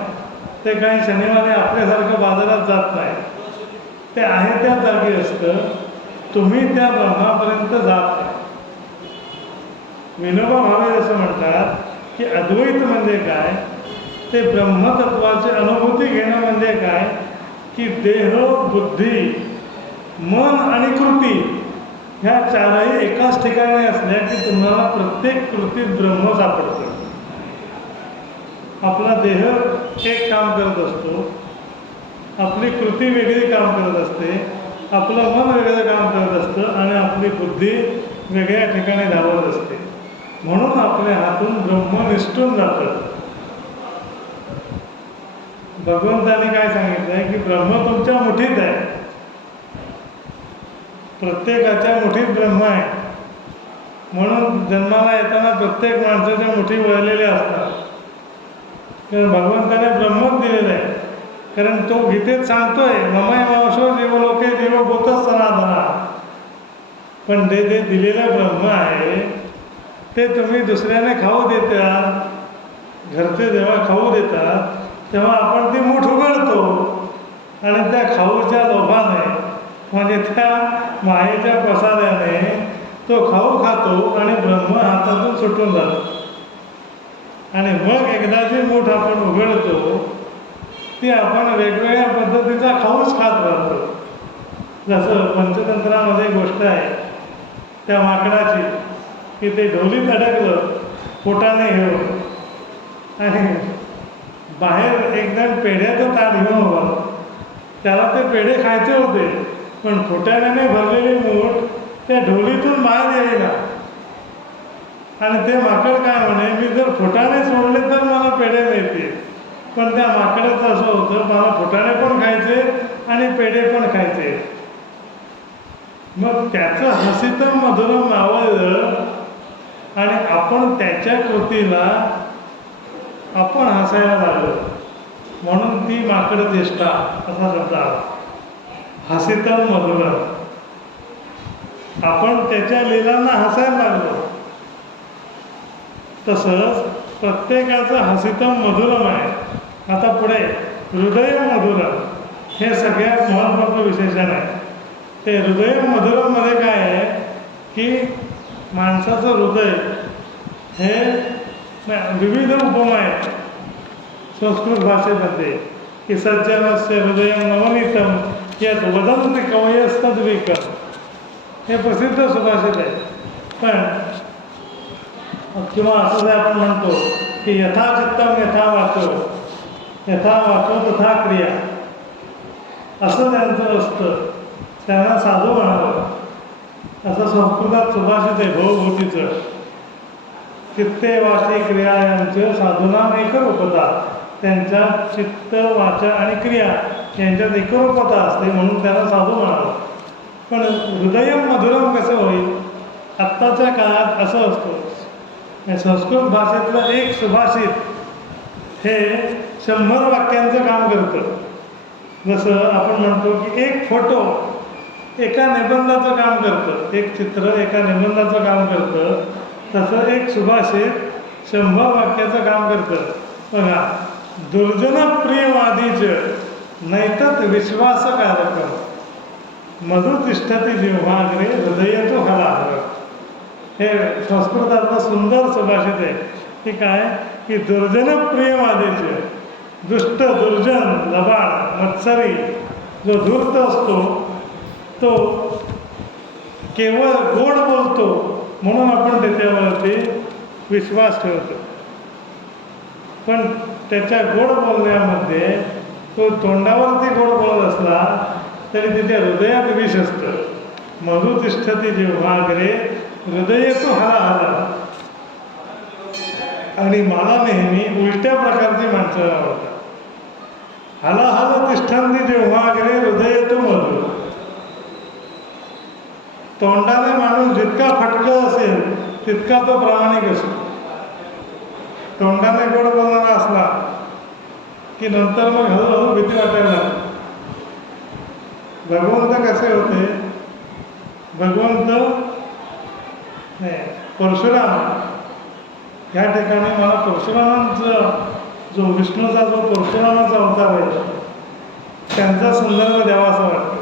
ते काही शनिवारी आपल्यासारखं बाजारात जात नाही. ते आहे त्या जागी असतं. तुम्ही त्या ब्रह्मापर्यंत जात नाही. विनोबा भावे असं म्हणतात की अद्वैत म्हणजे काय, ते ब्रह्मतत्वाची अनुभूती घेणं म्हणजे काय की देह, बुद्धी, मन आणि कृती ह्या चारही एकाच ठिकाणी असल्या की तुम्हाला प्रत्येक कृतीत ब्रह्म सापडतं. आपला देह एक काम करत असतो, आपली कृती वेगळी काम करत असते, आपलं मन वेगळं काम करत असतं आणि आपली बुद्धी वेगळ्या ठिकाणी धावत असते. म्हणून आपल्या हातून ब्रह्म निसटून जातं. भगवंताने काय सांगितलं आहे की ब्रह्म तुमच्या मुठीत आहे. प्रत्येकाच्या मुठीत ब्रह्म आहे. म्हणून जन्माला येताना प्रत्येक माणसाच्या मुठी वळलेल्या असतात. कारण भगवंताने ब्रह्मच दिलेलं आहे. कारण तो गीतेत सांगतोय ममय मावशो जीवलोके जीवभूतच सनातना. पण ते जे दिलेलं ब्रह्म आहे ते तुम्ही दुसऱ्याने खाऊ देता. घरचे जेव्हा खाऊ देतात तेव्हा आपण ती मूठ उघडतो आणि त्या खाऊच्या लोभाने म्हणजे त्या मायेच्या प्रसादाने तो खाऊ खातो आणि ब्रह्म हातातून सुटून जातो. आणि मग एकदाची मूठ आपण उघडतो ती आपण वेगवेगळ्या पद्धतीचा खाऊच खात राहतो. जसं पंचतंत्रामध्ये गोष्ट आहे त्या माकडाची की ते ढोलीत अडकलं पोटाने घेऊन आणि बाहेर एकदम पेढ्याचं ताट घेऊन उभा. त्याला ते पेढे खायचे होते पण फुटाण्याने भरलेली मूठ त्या ढोलीतून बाहेर येईना. आणि ते माकड काय म्हणे मी जर फुटाणे सोडले तर मला पेढे मिळतील. पण त्या माकडाचं असं होतं मला फुटाणे पण खायचे आणि पेढे पण खायचे. मग त्याचं हसितम मधुरम मावळलं आणि आपण त्याच्या कृतीला आपण हसायला लागलो. म्हणून ती माकड चेष्टा असा शब्द आला. हसितम मधुरम. आपण त्याच्या लीलांना हसायला लागलो. तसंच प्रत्येकाचं हसितम मधुरम आहे. आता पुढे हृदय मधुरम हे सगळ्यात महत्त्वाचं विशेषण आहे. ते हृदय मधुरममध्ये काय आहे की माणसाचं हृदय हे विविध उपमा आहेत संस्कृत भाषेमध्ये की सज्जनस्य हृदय नवनीतम यात वदन्ति कवयस्तद्विकं हे प्रसिद्ध सुभाषित आहे. पण किंवा असं जे आपण म्हणतो की यथा चित्तम यथा वाचो तथा क्रिया असं त्यांचं असतं. त्यांना साधू म्हणावं असं संस्कृतात सुभाषित आहे भवभूतीचं. चित्ते वाचे क्रिया यांचं साधूनाम एकरूपता. त्यांच्या चित्त वाचा आणि क्रिया यांच्यात एकरूपता असते म्हणून त्याला साधू म्हणावं. पण हृदयम मधुरम कसं होईल? आत्ताच्या काळात असं असतं संस्कृत भाषेतलं एक सुभाषित हे 100 वाक्यांचं काम करतं. जसं आपण म्हणतो की एक फोटो एका निबंधाचं काम करतं, एक चित्र एका निबंधाचं काम करतं. तसं एक सुभाषित 100 वाक्याचं काम करतं. बघा, दुर्जनप्रियवादीच नैतत् विश्वासकारकं मधु तिष्ठति जिह्वाग्रे हृदयतो हलाहल. हे संस्कृतातलं सुंदर सुभाषित आहे की काय की दुर्जनप्रियवादीचे दुष्ट दुर्जन लबाड मत्सरी जो धूर्त असतो तो केवळ गोड बोलतो म्हणून आपण त्याच्यावरती विश्वास ठेवतो. पण त्याच्या गोड बोलण्यामध्ये तो तोंडावरती गोड बोलत असला तरी त्याच्या हृदयात विष असतं. मधु तिष्ठति जिह्वाग्रे हृदय तो हलाहला. आणि मला नेहमी उलट्या प्रकारची माणसं आवडतात. हलाहल तिष्ठन्ति जिह्वाग्रे हृदय तो मधुर. तोंडाने माणूस जितका फटकं असेल तितका तो प्रामाणिक असतो. तोंडाने गोड बोलणारा असला की नंतर मग हळूहळू भीती वाटायला लागते. भगवंत कसे होते? भगवंत नाही, परशुराम ह्या ठिकाणी मला परशुरामांचं जो विष्णूचा जो परशुरामाचा अवतार आहे त्यांचा संदर्भ द्यावा असं वाटतं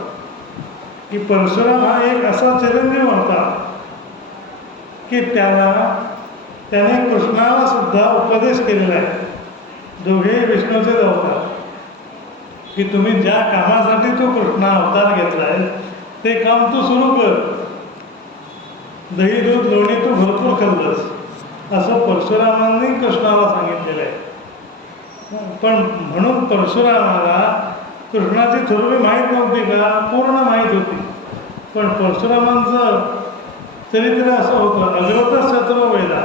की परशुराम हा एक असा चिरंजीव होता की त्याने कृष्णाला सुद्धा उपदेश केलेला आहे. दोघेही विष्णूचेच अवतार की तुम्ही ज्या कामासाठी तो कृष्ण अवतार घेतला आहे ते काम तू सुरू कर. दही दूध लोणी तू भरपूर खाल्लंस असं परशुरामांनी कृष्णाला सांगितलेलं आहे. पण म्हणून परशुरामाला कृष्णाची थोडी माहीत नव्हती का? पूर्ण माहीत होती. पण परशुरामांचं चरित्र असं होतं अग्रतः शत्रू वेदा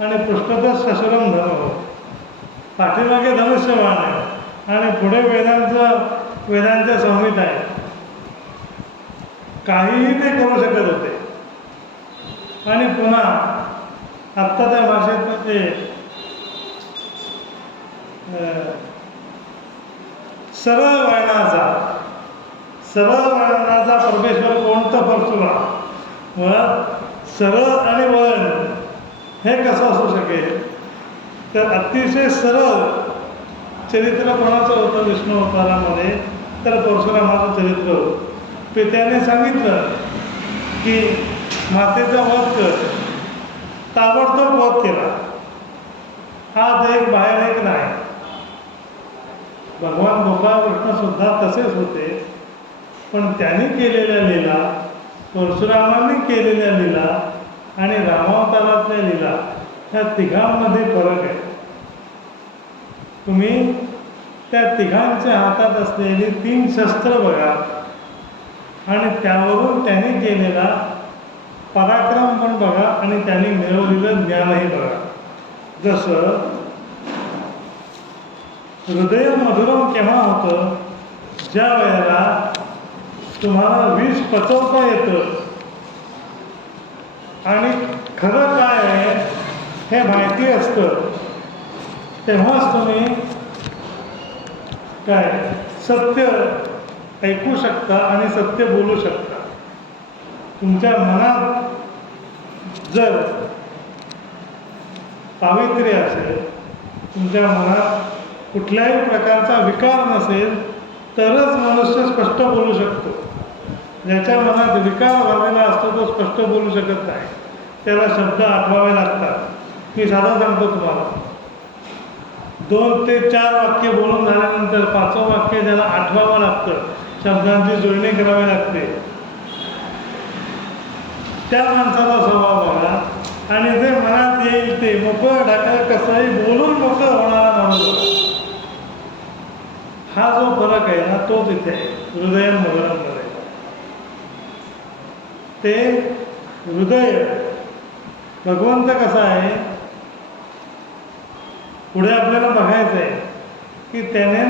आणि पृष्ठतः शशुरम धर्म. पाठीमागे धनुष्यबाण आहे आणि पुढे वेदांच्या संहिता आहे. काहीही ते करू शकत होते. आणि पुन्हा आत्ता त्या भाषेत ते सरळ वळणाचा परमेश्वर कोणतं परशुराम? मग सरळ आणि वळण हे कसं असू शकेल? तर अतिशय सरळ चरित्र कोणाचं होतं विष्णू अवतारामध्ये? तर परशुरामाचं चरित्र होतं. त्याने सांगितलं की मातेचा वध कर. ताबडतोब वध केला. आत एक बाहेर एक नाही. भगवान गोपाळकृष्णसुद्धा तसेच होते. पण त्यांनी केलेल्या लीला, परशुरामांनी केलेल्या लीला आणि रामावतारातल्या लीला ह्या तिघांमध्ये फरक आहे. तुम्ही त्या तिघांच्या हातात असलेली 3 शस्त्र बघा आणि त्यावरून त्यांनी केलेला पराक्रम पण बघा आणि त्यांनी मिळवलेलं ज्ञानही बघा. जसं हृदय मधुरम केव्हा होतं? ज्या वेळेला तुम्हाला विष पचवता येतं आणि खरं काय आहे हे माहिती असतं, तेव्हाच तुम्ही काय सत्य ऐकू शकता आणि सत्य बोलू शकता. तुमच्या मनात जर पावित्र्य असेल, तुमच्या मनात कुठल्याही प्रकारचा विकार नसेल, तरच मनुष्य स्पष्ट बोलू शकतो. ज्याच्या मनात विकार झालेला असतो तो स्पष्ट बोलू शकत नाही. त्याला शब्द आठवावे लागतात. मी साधा सांगतो तुम्हाला, 2 ते 4 वाक्य बोलून झाल्यानंतर 5वं वाक्य त्याला आठवावं लागतं, शब्दांची जुळणी करावी लागते. त्या माणसाचा स्वभाव बघा, आणि जे मनात येईल ते मोकळं ढाकळ कसंही बोलून मोकळं होणारा माणूस, हा जो फरक आहे ना, तोच इथे आहे हृदय मधुरांमध्ये. ते हृदय भगवंत कसा आहे, पुढे आपल्याला बघायचं आहे की त्याने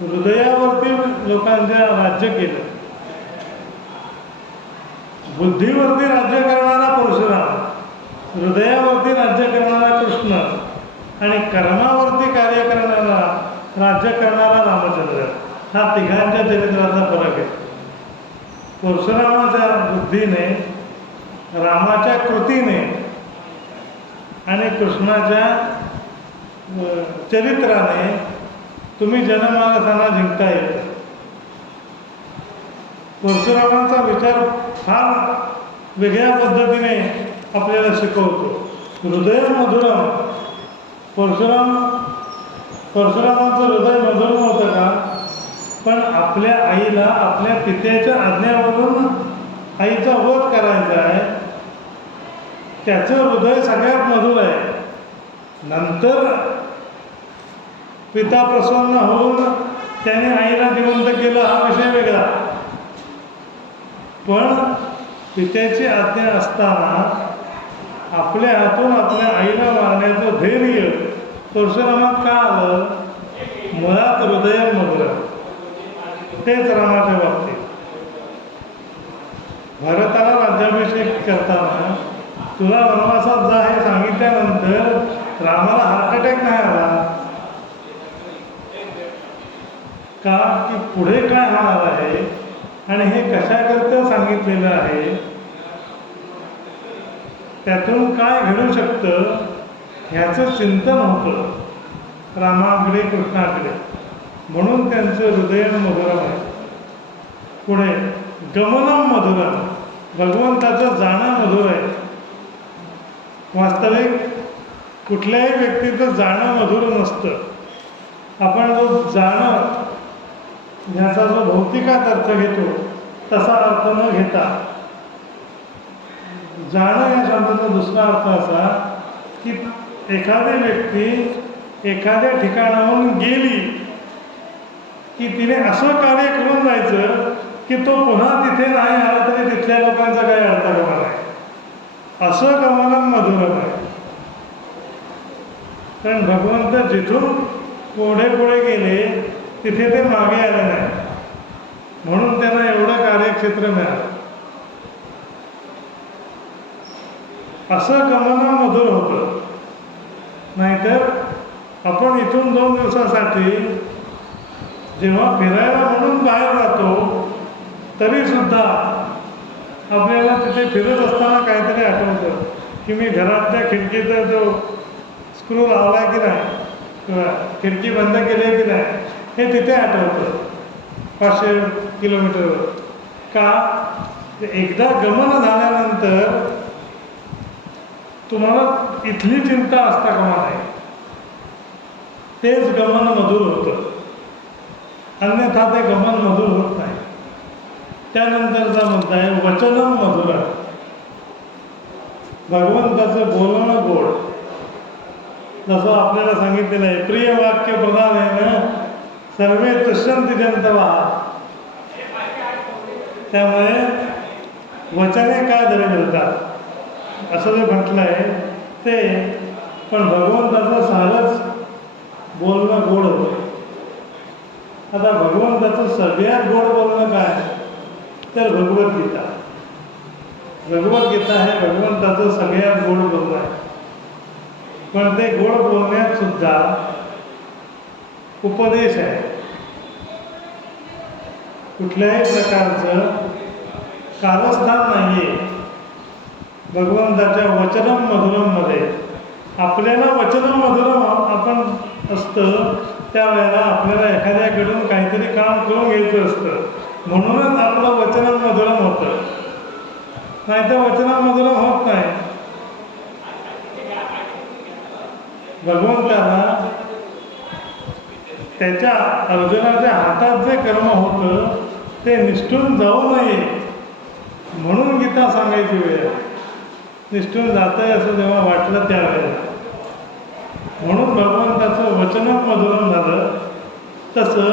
हृदयावरती लोकांच्या राज्य केलं. बुद्धीवरती राज्य करणारा परशुराम, हृदयावरती राज्य करणारा कृष्ण, आणि कर्मावरती कार्य करणारा राज्य करणारा रामचंद्र, हा तिघांच्या चरित्राचा फरक आहे. परशुरामाच्या बुद्धीने, रामाच्या कृतीने आणि कृष्णाच्या चरित्राने तुम्ही जनमानसांना जिंकता येतं. परशुरामांचा विचार फार वेगळ्या पद्धतीने आपल्याला शिकवतो. हृदय मधुरम, परशुरामाचं हृदय मधुर नव्हतं का? पण आपल्या आईला आपल्या पित्याच्या आज्ञेवरून आईचा वध करायचा आहे, त्याचं हृदय सगळ्यात मधुर आहे. नंतर पिता प्रसन्न होऊन त्याने आईला जिवंत केलं, हा विषय वेगळा. पण पित्याची आज्ञा असताना आपल्या हातून आपल्या आईला मारण्याचं धैर्य परशुरामात का आलं? मुळात हृदय मधुर. तेच रामाच्या बाबतीत. भरताला राज्याभिषेक करताना तुला वनवासात जा हे सांगितल्यानंतर रामाला हार्ट अटॅक नाही आला का? की पुढे काय होणार आहे आणि हे कशाकरता सांगितलेलं आहे, त्यातून काय घडू शकतं ह्याचं चिंतन होतं रामाकडे, कृष्णाकडे. म्हणून त्यांचं हृदय मधुरम आहे. पुढे गमनम मधुरम, भगवंताचं जाणं मधुर आहे. वास्तविक कुठल्याही व्यक्तीचं जाणं मधुर नसतं. आपण जो जाणं ह्याचा जो भौतिकात अर्थ घेतो तसा अर्थ न घेता, जाणं या शब्दाचा दुसरा अर्थ असा की एखादी व्यक्ती एखाद्या ठिकाणाहून गेली की तिने असं कार्य करून जायचं की तो पुन्हा तिथे नाही आला तरी तिथल्या लोकांचा काही अर्थ गमन आहे. असं गमन मधुरम आहे. कारण भगवंत जिथून पुढे पुढे गेले तिथे ते मागे आले नाही, म्हणून त्यांना एवढं कार्यक्षेत्र मिळालं. असं गमन मधुर होतं. नाहीतर आपण इथून 2 दिवसासाठी जेव्हा फिरायला म्हणून बाहेर जातो तरीसुद्धा आपल्याला तिथे फिरत असताना काहीतरी आठवतं की मी घरातल्या खिडकीचा जो स्क्रू लावला की नाही किंवा खिडकी बंद केली की नाही हे तिथे आठवतं 500 किलोमीटरवर. का? एकदा गमन झाल्यानंतर तुम्हाला इथली चिंता असता कामा नाही. तेच गमन मधुर होतं, अन्यथा ते गमन मधुर होत नाही. त्यानंतरचा मुद्दा आहे वचनम मधुर. भगवंताचं बोलणं गोड. जसं आपल्याला सांगितलेलं आहे, प्रिय वाक्य प्रधान आहे ना, सर्वे तुष्यंती जंतवा. त्यामुळे वचने काय धरे मिळतात असं जे म्हटलं आहे ते. पण भगवंताचं सारंच बोलणं गोड होतं. आता भगवंताचं सगळ्यात गोड बोलणं काय तर भगवद्गीता. भगवद्गीता हे भगवंताचं सगळ्यात गोड बोलणं आहे. पण ते गोड बोलण्यात सुद्धा उपदेश आहे. कुठल्याही प्रकारचं कारस्थान नाही आहे भगवंताच्या वचनम मधुरममध्ये. आपल्याला वचनम मधुरम आपण असतं त्यावेळेला आपल्याला एखाद्याकडून काहीतरी काम करून घ्यायचं असतं, म्हणूनच आपलं वचनम मधुरम होतं, नाही तर वचनम मधुरम होत नाही. भगवंताला त्याच्या अर्जुनाच्या हातात जे कर्म होतं ते निष्ठून जाऊ नये म्हणून गीता सांगायची वेळ. निष्ठून जात आहे असं जेव्हा वाटलं त्यावेळेला, म्हणून भगवंताचं वचनम मधुरम झालं. तसं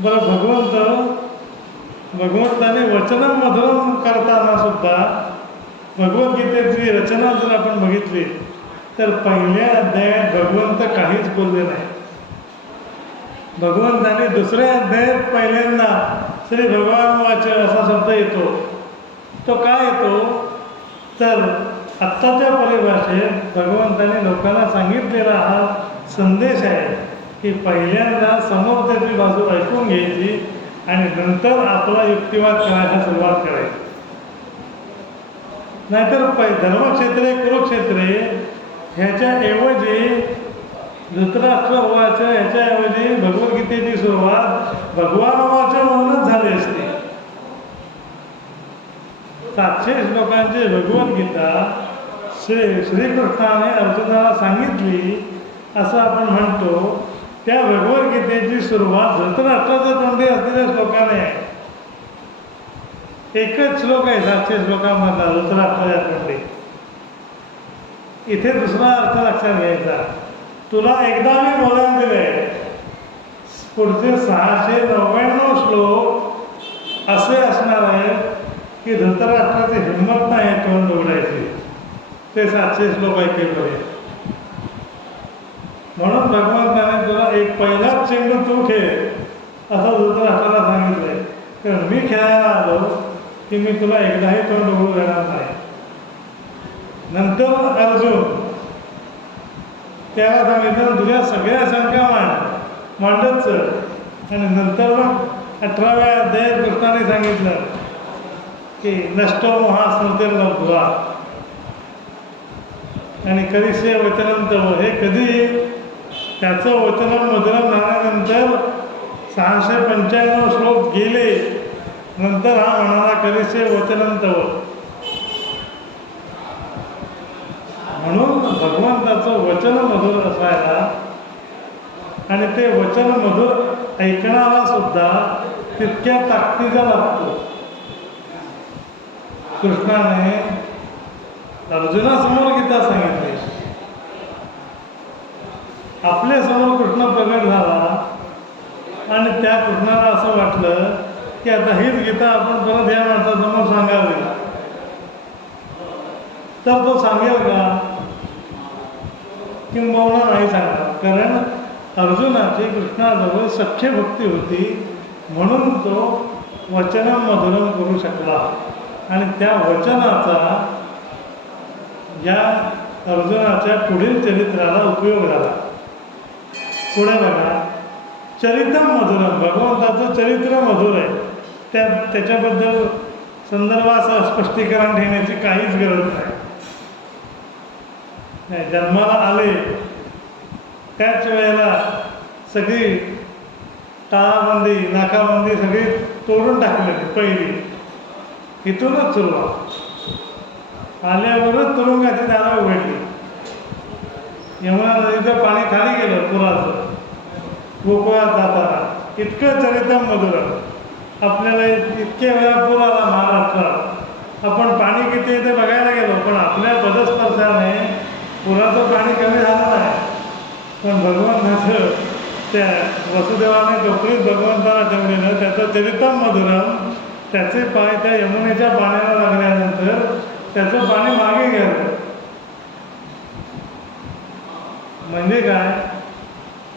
बरं भगवंताने वचनम मधुरम करताना सुद्धा भगवद्गीतेची रचना जर आपण बघितली तर पहिल्या अध्यायात भगवंत काहीच बोलले नाही. भगवंताने दुसऱ्या अध्यायात पहिल्यांदा श्री भगवान वाच असा शब्द येतो. तो काय येतो तर आत्ताच्या परिभाषेत भगवंताने लोकांना सांगितलेला हा संदेश आहे की पहिल्यांदा समोर त्याची बाजू ऐकून घ्यायची आणि नंतर आपला युक्तिवाद करायला सुरुवात करायची. नाहीतर धर्मक्षेत्रे कुरुक्षेत्रे ह्याच्याऐवजी धृतराष्ट्र उवाच ह्याच्याऐवजी भगवद्गीतेची सुरुवात भगवान उवाच म्हणूनच झाली असते. 700 श्लोकांची भगवद्गीता श्रीकृष्णाने अर्जुनाला सांगितली असं आपण म्हणतो. त्या भगवद्गीतेची सुरुवात धृतराष्ट्राच्या तोंडी असलेल्या श्लोकाने आहे. एकच श्लोक आहे 700 श्लोकांमधला धृतराष्ट्राच्या तोंडी. इथे दुसरा अर्थ लक्षात घ्यायचा. तुला एकदा मी बोलायला दिले, पुढचे 699 श्लोक असे असणार आहेत की धृतराष्ट्राची हिंमत नाही तोंड उघडायची, ते 700 श्लोक ऐकेल पाहिजे. म्हणून भगवंताने तुला एक पहिलाच चेंडू तू खेळ असं धृतराष्ट्राला सांगितलंय. कारण मी खेळायला आलो की मी तुला एकदाही तोंड उघडू देणार नाही. नंतर अर्जुन त्याला सांगितलं तुझ्या सगळ्या शंका मांडत चल. आणि नंतर मग 18व्या अध्यायात कृष्णाने सांगितलं की नष्टो महास्मृतिर्लब्ध्वा आणि करिष्ये वचनं तव. हे कधी त्याचं वचनं मधुरम झाल्यानंतर 695 श्लोक गेले, नंतर हा म्हणाला करिष्ये वचनं तव. म्हणून भगवंताचं वचन मधुर असायला आणि ते वचन मधुर ऐकणारा सुद्धा तितक्या ताकदीचा लागतो. कृष्णाने अर्जुनासमोर गीता सांगितली, आपल्यासमोर कृष्ण प्रगट झाला आणि त्या कृष्णाला असं वाटलं की आता हीच गीता आपण परत या माणसासमोर सांगावी. तर तो सांगेल का? किंबहुना नाही सांगणार. कारण अर्जुनाची कृष्णाजवळ सख्य भक्ती होती म्हणून तो वचनम मधुरम करू शकला आणि त्या वचनाचा या अर्जुनाच्या पुढील चरित्राला उपयोग झाला. पुढे बघा, चरित्रम मधुरम. भगवंताचं चरित्र मधुर आहे. त्याच्याबद्दल संदर्भासह स्पष्टीकरण देण्याची काहीच गरज नाही. जन्माला आले त्याच वेळेला सगळी टाळाबंदी नाकाबंदी सगळी तोडून टाकलेली पहिली. इथूनच सुरुवात. आल्यावरच तुरुंगाची दारं उघडली. यमुना नदीचं पाणी खाली गेलं पुराचं गोकुळात जाताना. इतकं चरित्रम मधुरम. आपल्याला इतके वेळा पूर आला महाराष्ट्रात, आपण पाणी किती ते बघायला गेलो, पण आपल्या पदस्पर्शाने पुराचं पाणी कमी झालं नाही. पण भगवंताचं त्या वसुदेवाने टोपलीत भगवंताला ठेवलेलं त्याचं चरित्रम मधुरम. त्याचे पाय त्या यमुनेच्या पाण्याला लागल्यानंतर त्याचं पाणी मागे गेलं. म्हणजे काय?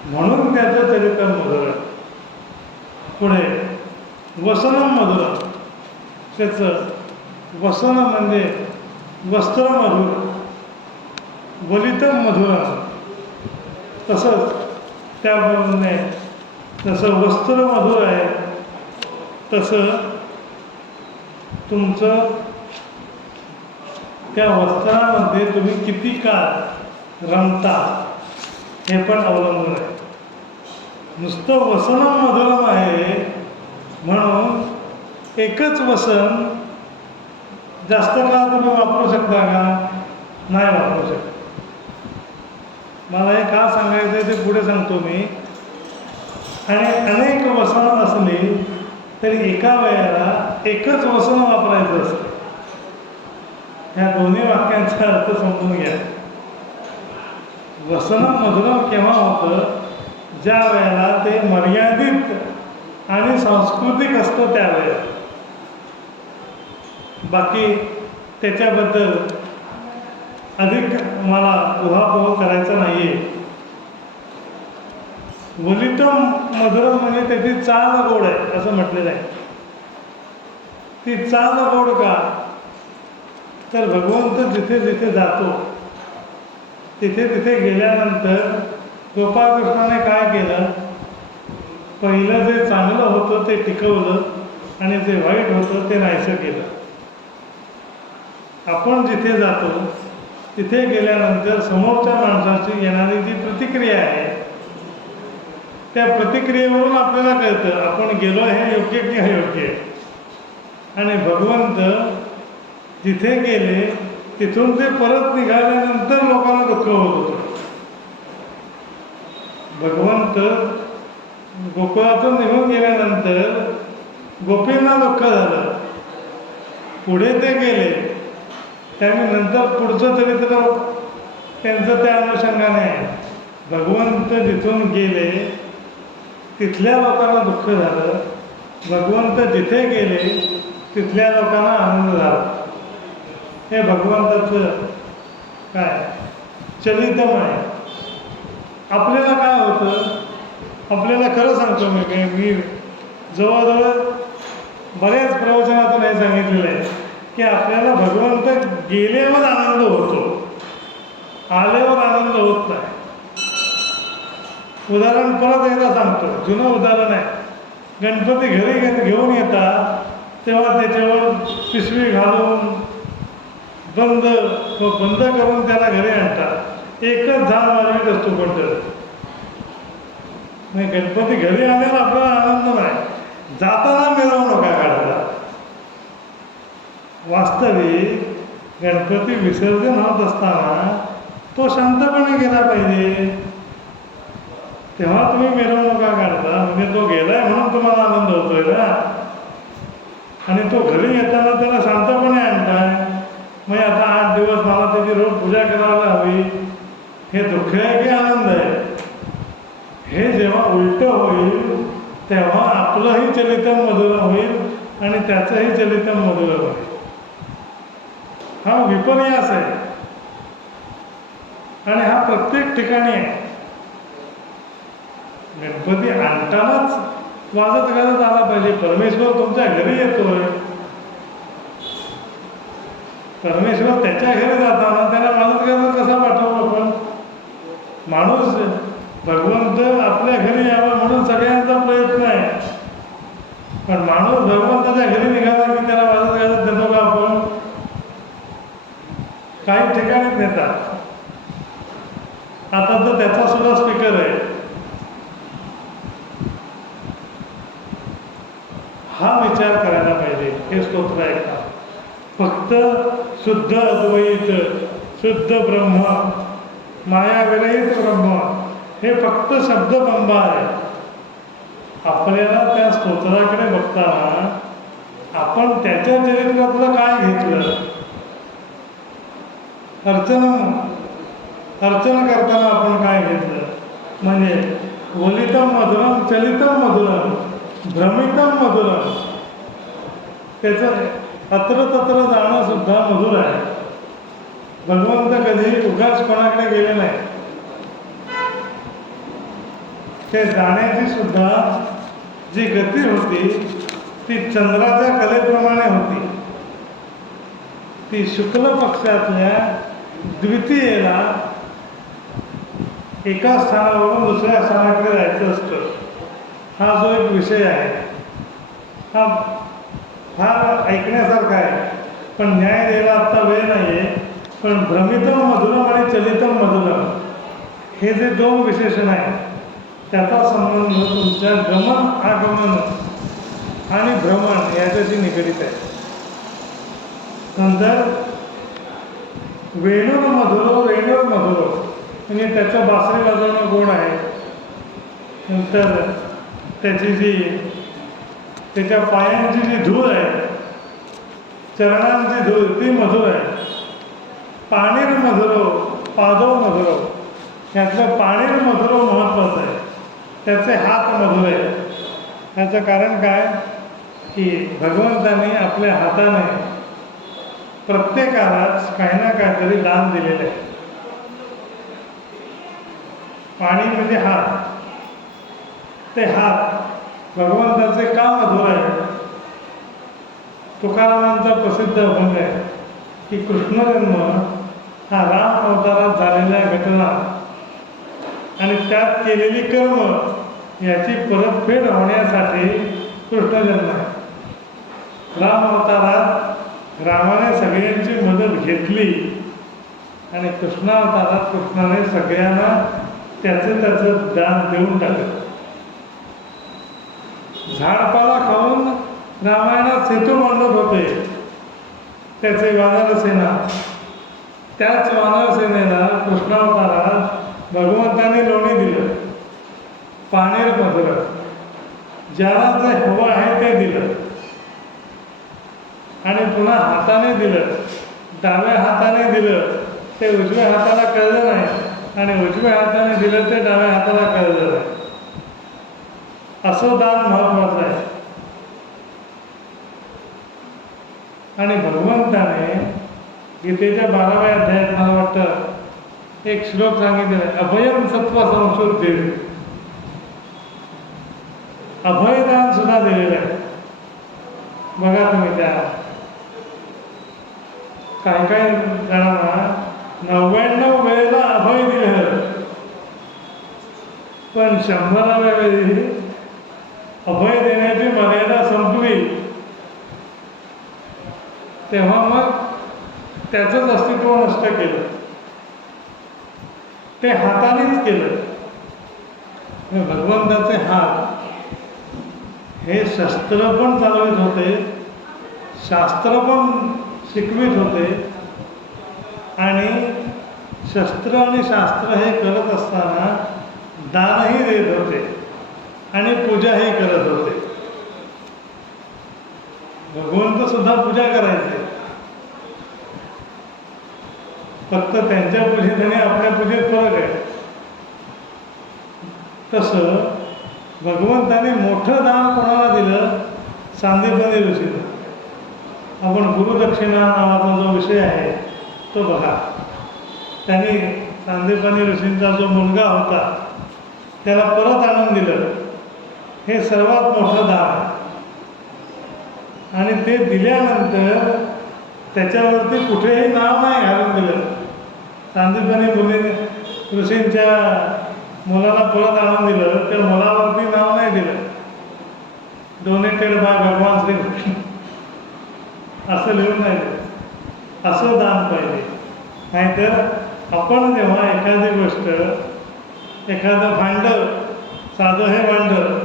म्हणून त्याचं चरित्रम मधुरम. पुढे वसनम मधुरम. त्याचं वसन म्हणजे वस्त्र मधुर, वलितम मधुरम. तसंच त्याप्रमाणे जसं वस्त्र मधुर आहे तसं तुमचं त्या वस्त्रामध्ये तुम्ही किती काळ रमता हे पण अवलंबून आहे. नुसतं वसनम मधुरम आहे म्हणून एकच वसन जास्त काळ तुम्ही वापरू शकता का? नाही वापरू शकता. मला हे का सांगायचं आहे ते पुढे सांगतो मी. आणि अनेक वसनं असली तरी एका वेळेला एकच वसन वापरायचं असतं. ह्या दोन्ही वाक्यांचा अर्थ समजून घ्या. वसनं मधुरम केव्हा होतं? ज्या वेळेला ते मर्यादित आणि सांस्कृतिक असतं त्यावेळेला. बाकी त्याच्याबद्दल अधिक मला उहापोह करायचा नाही आहे. वलितम मधुरम म्हणजे त्याची चाल गोड आहे असं म्हटलेलं आहे. ती चाल गोड का? तर भगवंत जिथे जिथे जातो तिथे तिथे गेल्यानंतर गोपाळकृष्णाने काय केलं? पहिलं जे चांगलं होतं ते टिकवलं आणि जे वाईट होतं ते नाहीसं केलं. आपण जिथे जातो तिथे गेल्यानंतर समोरच्या माणसाची येणारी जी प्रतिक्रिया आहे त्या प्रतिक्रियेवरून आपल्याला कळतं आपण गेलो हे योग्य की अयोग्य आहे. आणि भगवंत जिथे गेले तिथून ते परत निघाल्यानंतर लोकांना दुःख होत होतं. भगवंत गोकुळातून निघून गेल्यानंतर गोपींना दुःख झालं. पुढे ते गेले त्याने नंतर पुढचं चरित्र त्यांचं त्या अनुषंगाने आहे. भगवंत जिथून गेले तिथल्या लोकांना दुःख झालं. भगवंत जिथे गेले तिथल्या लोकांना आनंद झाला. हे भगवंताचं काय चरित्रम आहे. आपल्याला काय होतं? आपल्याला खरं सांगतो मी जवळजवळ बऱ्याच प्रवचनातून हे सांगितलेलं आहे की आपल्याला भगवंत गेल्यावर आनंद होतो, आल्यावर आनंद होत नाही. उदाहरण परत एकदा सांगतो, जुनं उदाहरण आहे. गणपती घरी घेऊन येतात तेव्हा त्याच्यावर पिशवी घालून बंद करून त्याला घरी आणतात. एकच झाड वाजवीत असतो कोणतरी. नाही, गणपती घरी आल्यावर आपल्याला आनंद नाही, जाताना मिरवणुका काढतात. वास्तविक गणपती विसर्जन होत असताना तो शांतपणे गेला पाहिजे. तेव्हा तुम्ही मिरवणुका काढता म्हणजे तो गेलाय म्हणून तुम्हाला आनंद होतोय ना. आणि तो घरी येताना त्याला शांतपणे आणताय. मग आता 8 दिवस मला त्याची रोज पूजा करायला हवी, हे दुःख आहे की आनंद आहे? हे जेव्हा उलटं होईल तेव्हा आपलंही चलितम मधुरम होईल आणि त्याचंही चलितम मधुरम होईल. हा विपर्यास आहे आणि हा प्रत्येक ठिकाणी आहे. गणपती आणतानाच वाजत गाजत आला पाहिजे. परमेश्वर तुमच्या घरी येतोय. परमेश्वर त्याच्या घरी जाताना त्याला वाजत गाजत कसा पाठवू आपण? माणूस भगवंत आपल्या घरी यावा म्हणून सगळ्यांचा प्रयत्न आहे. पण माणूस भगवंताच्या घरी निघाला की त्याला वाजत गाजत देतो का आपण? काही ठिकाणीच नेतात. आता तर त्याचा सुद्धा स्पीकर आहे. हा विचार करायला पाहिजे. हे स्तोत्र आहे का फक्त शुद्ध अद्वैत, शुद्ध ब्रह्म, मायाविरहित ब्रह्म हे फक्त शब्दबंबा आहे. आपल्याला त्या स्तोत्राकडे बघताना आपण त्याच्या चरित्रातलं काय घेतलं? अर्चना करताना आपण काय घेतलं? म्हणजे वलितम मधुरम, चलितम मधुरम, भ्रमितम मधुरम. त्याचं अत्र तत्र जाणं सुद्धा मधुर आहे. भगवंत कधी उगाच कोणाकडे गेले नाही. ते जाण्याची सुद्धा जी गती होती ती चंद्राच्या कलेप्रमाणे होती. ती शुक्ल पक्षातल्या द्वितीयेला एका स्थानावरून दुसऱ्या स्थानाकडे जायचं असतं. हा जो एक विषय आहे हा फार ऐकण्यासारखं आहे, पण न्याय द्यायला आत्ता वेळ नाही आहे. पण भ्रमितम मधुरम आणि चलितम मधुरम हे जे दोन विशेषण आहेत त्याचा संबंध तुमच्या गमन आगमन आणि भ्रमण याच्याशी निगडित आहे. नंतर वेणूर मधुरो वेणूर मधुरो म्हणजे त्याचं बासरी वाजवणं गोड आहे. नंतर त्याच्या पायांची जी धूळ आहे, चरणांची धूळ ती मधुर आहे. पाणीर मधुरो पादो मधुरो, यातलं पाणीर मधुरो महत्त्वाचं आहे. त्याचे हात मधुर आहे. याचं कारण काय की भगवंताने आपल्या हाताने प्रत्येकालाच काही ना काहीतरी दान दिलेलं आहे. पाणी म्हणजे हात. ते हात भगवंताचे का मधुर आहे? तुकारामांचा प्रसिद्ध अभंग आहे की कृष्णजन्म हा राम अवतारात झालेल्या घटना आणि त्यात केलेली कर्म याची परतफेड होण्यासाठी कृष्णजन्म आहे. राम अवतारात रामाने सगळ्यांची मदत घेतली आणि कृष्णावतारात कृष्णाने सगळ्यांना त्याचं दान देऊन टाकलं. झाडपाला खाऊन रामायणात सेतू मांडत होते त्याचे वानरसेना. त्याच वानरसेनेला कृष्णावतारात भगवंताने लोणी दिलं, पाणीर मधुर. ज्याला जे हवं आहे ते दिलं आणि पुन्हा हाताने दिलं. डाव्या हाताने दिलं ते उजव्या हाताला कळलं नाही आणि उजव्या हाताने दिलं ते डाव्या हाताला कळलं नाही. असं दान महत्त्वाचं आहे. आणि भगवंताने गीतेच्या 12व्या अध्यायात मला वाटतं एक श्लोक सांगितलेला आहे, अभयम सत्व संशोध्य. अभयदान सुद्धा दिलेलं आहे. बघा तुम्ही त्या काही जणांना 99 वेळेला अभय दिलं, पण 100व्या वेळी अभय देण्याची मर्यादा संपली तेव्हा मग त्याचंच अस्तित्व नष्ट केलं. ते हातानेच केलं. भगवंताचे हात हे शस्त्र पण चालवित होते, शास्त्र पण शिकवित होते आणि शस्त्र आणि शास्त्र हे करत असताना दानही देत होते आणि पूजाही करत होते. भगवंत सुद्धा पूजा करायचे, फक्त त्यांच्या पूजेत आणि आपल्या पूजेत फरक आहे. तसं भगवंताने मोठं दान कोणाला दिलं? सांदीपनी ऋषीला. आपण गुरुदक्षिणा नावाचा जो विषय आहे तो बघा. त्यांनी सांदीपनी ऋषींचा जो मुलगा होता त्याला परत आणून दिलं. हे सर्वात मोठं दान आहे. आणि ते दिल्यानंतर त्याच्यावरती कुठेही नाव नाही घालून दिलं. सांदीपनी ऋषींच्या मुलाला परत आणून दिलं, त्या मुलावरती नाव नाही दिलं, डोनेटेड बाय भगवान श्री असं लिहून नाही दिलं. असं दान पाहिजे. नाहीतर आपण जेव्हा एखादी गोष्ट, एखादं भांडं, साधं हे भांडं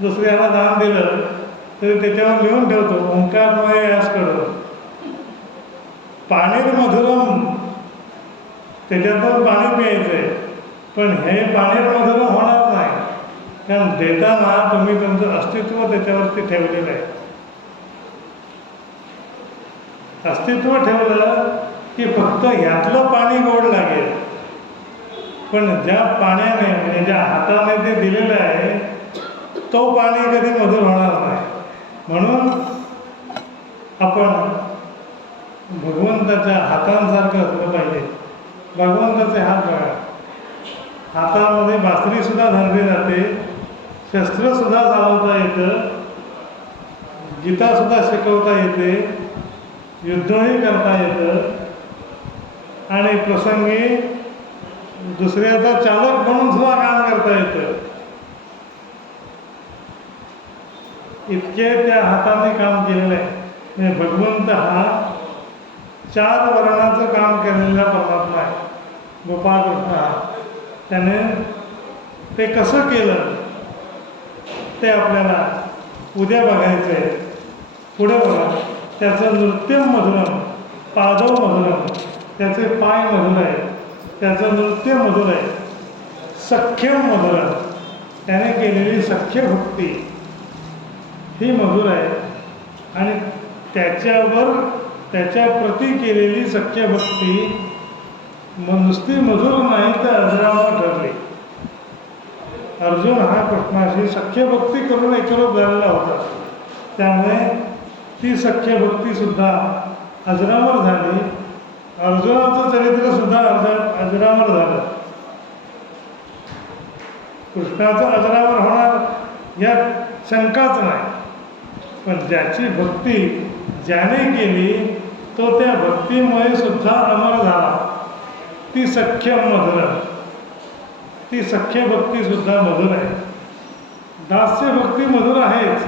दुसऱ्याला दान दिलं तरी त्याच्यावर लिहून ठेवतो ओंकारमय यासकडं पाणीर मधुरम, त्याच्यातून पाणी प्यायचं आहे. पण हे पाणीर मधुरम होणार नाही, कारण देताना तुम्ही तुमचं अस्तित्व त्याच्यावरती ठेवलेलं आहे. अस्तित्व ठेवलं की फक्त ह्यातलं पाणी गोड लागेल, पण ज्या पाण्याने म्हणजे ज्या हाताने ते दिलेलं आहे तो पाणी कधी मधुर होणार नाही. म्हणून आपण भगवंताच्या हातांसारखं असलं पाहिजे. भगवंताचे हात बघा, हातामध्ये बासरीसुद्धा धरली जाते, शस्त्रसुद्धा चालवता येतं, गीतासुद्धा शिकवता येते, युद्धही करता येतं आणि प्रसंगी दुसऱ्याचा चालक म्हणून सुद्धा काम करता येतं. इतके त्या हाताने काम केलेलं आहे. म्हणजे भगवंत हा 4 वर्णाचं काम केलेला परमात्मा आहे. गोपाळ कृष्ण हा त्याने ते कसं केलं ते आपल्याला उद्या बघायचं आहे. पुढे बघा, त्याचं नृत्य मधुरम, पादव मधुरम, त्याचे पाय मधुर आहे, त्याचं नृत्य मधुर आहे, सख्यम मधुरम, त्याने केलेली सख्य भक्ती ही मधुर आहे. आणि त्याच्यावर त्याच्या प्रती केलेली सख्य भक्ती नुसती मधुर नाही तर अजरामर ठरली. अर्जुन हा कृष्णाशी सख्य भक्ती करून एकरूप झालेला होता, त्यामुळे ती सख्य भक्तीसुद्धा अजरामर झाली. अर्जुनाचं चरित्रसुद्धा अजरामर झालं. कृष्णाचं अजरामर होणार यात शंकाच नाही, पण ज्याची भक्ती ज्याने केली तो त्या भक्तीमुळे सुद्धा अमर झाला. ती सख्य मधुर, ती सख्य भक्तीसुद्धा मधुर आहे. दास्य भक्ती मधुर आहेच.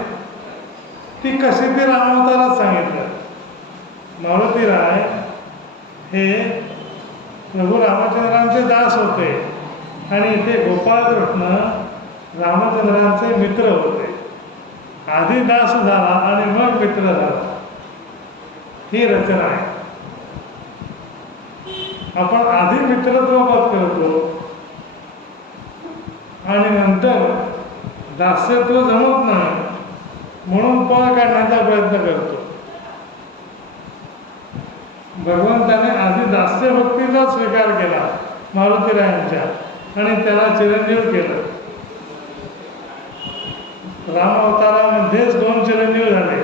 ती कशी ते रामावतारात सांगितलं. मारुती राय हे प्रभू रामचंद्रांचे दास होते आणि इथे गोपाळ कृष्ण रामचंद्रांचे मित्र होते. आधी दास झाला आणि मग मित्र झाला, ही रचना आहे. आपण आधी मित्रत्व करतो आणि नंतर दास्यत्व जमत नाही म्हणून पळ काढण्याचा प्रयत्न करतो. भगवंताने आधी दास्य भक्तीचा स्वीकार केला मारुतीरायांच्या आणि त्याला चिरंजीव केलं. रामावतारामध्येच 2 चिरंजीव झाले,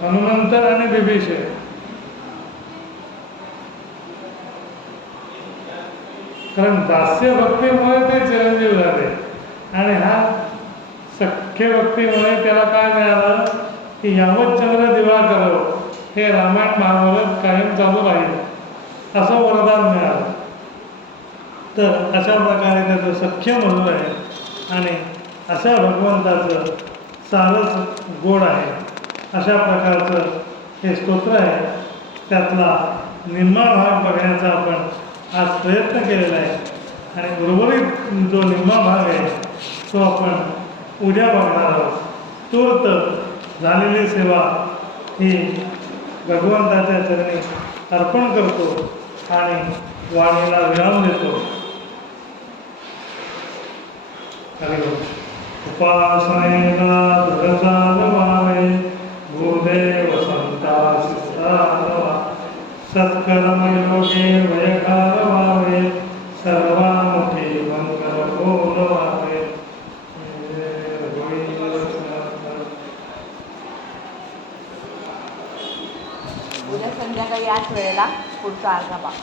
हनुमंत आणि विभीषण. कारण दास्य भक्तीमुळे ते चिरंजीव झाले आणि हा सख्य भक्तीमुळे त्याला काय मिळालं की यावत चंद्र दिवा करो, हे रामायण महाभारत कायम चालू राहील असं वरदान मिळालं. तर अशा प्रकारे त्याचं सख्य मधुर आहे आणि अशा भगवंताचं सारच गोड आहे. अशा प्रकारचं हे स्तोत्र आहे. त्यातला निम्मा भाग बघण्याचा आपण आज प्रयत्न केलेला आहे आणि उर्वरित जो निम्मा भाग आहे तो आपण उद्या बघणार आहोत. तूर्त झालेली सेवा ही भगवंताच्या चरणी अर्पण करतो आणि वाणीला विराम देतो. उपासनेन धरचालवावे भूदेव संतासिस्तानवा सत्कर्मयोगे वयकारवावे सर्वामुखी मंगल बोलवावे. उद्या संध्याकाळी 8 वेळेला पुढचा अर्धा भाग.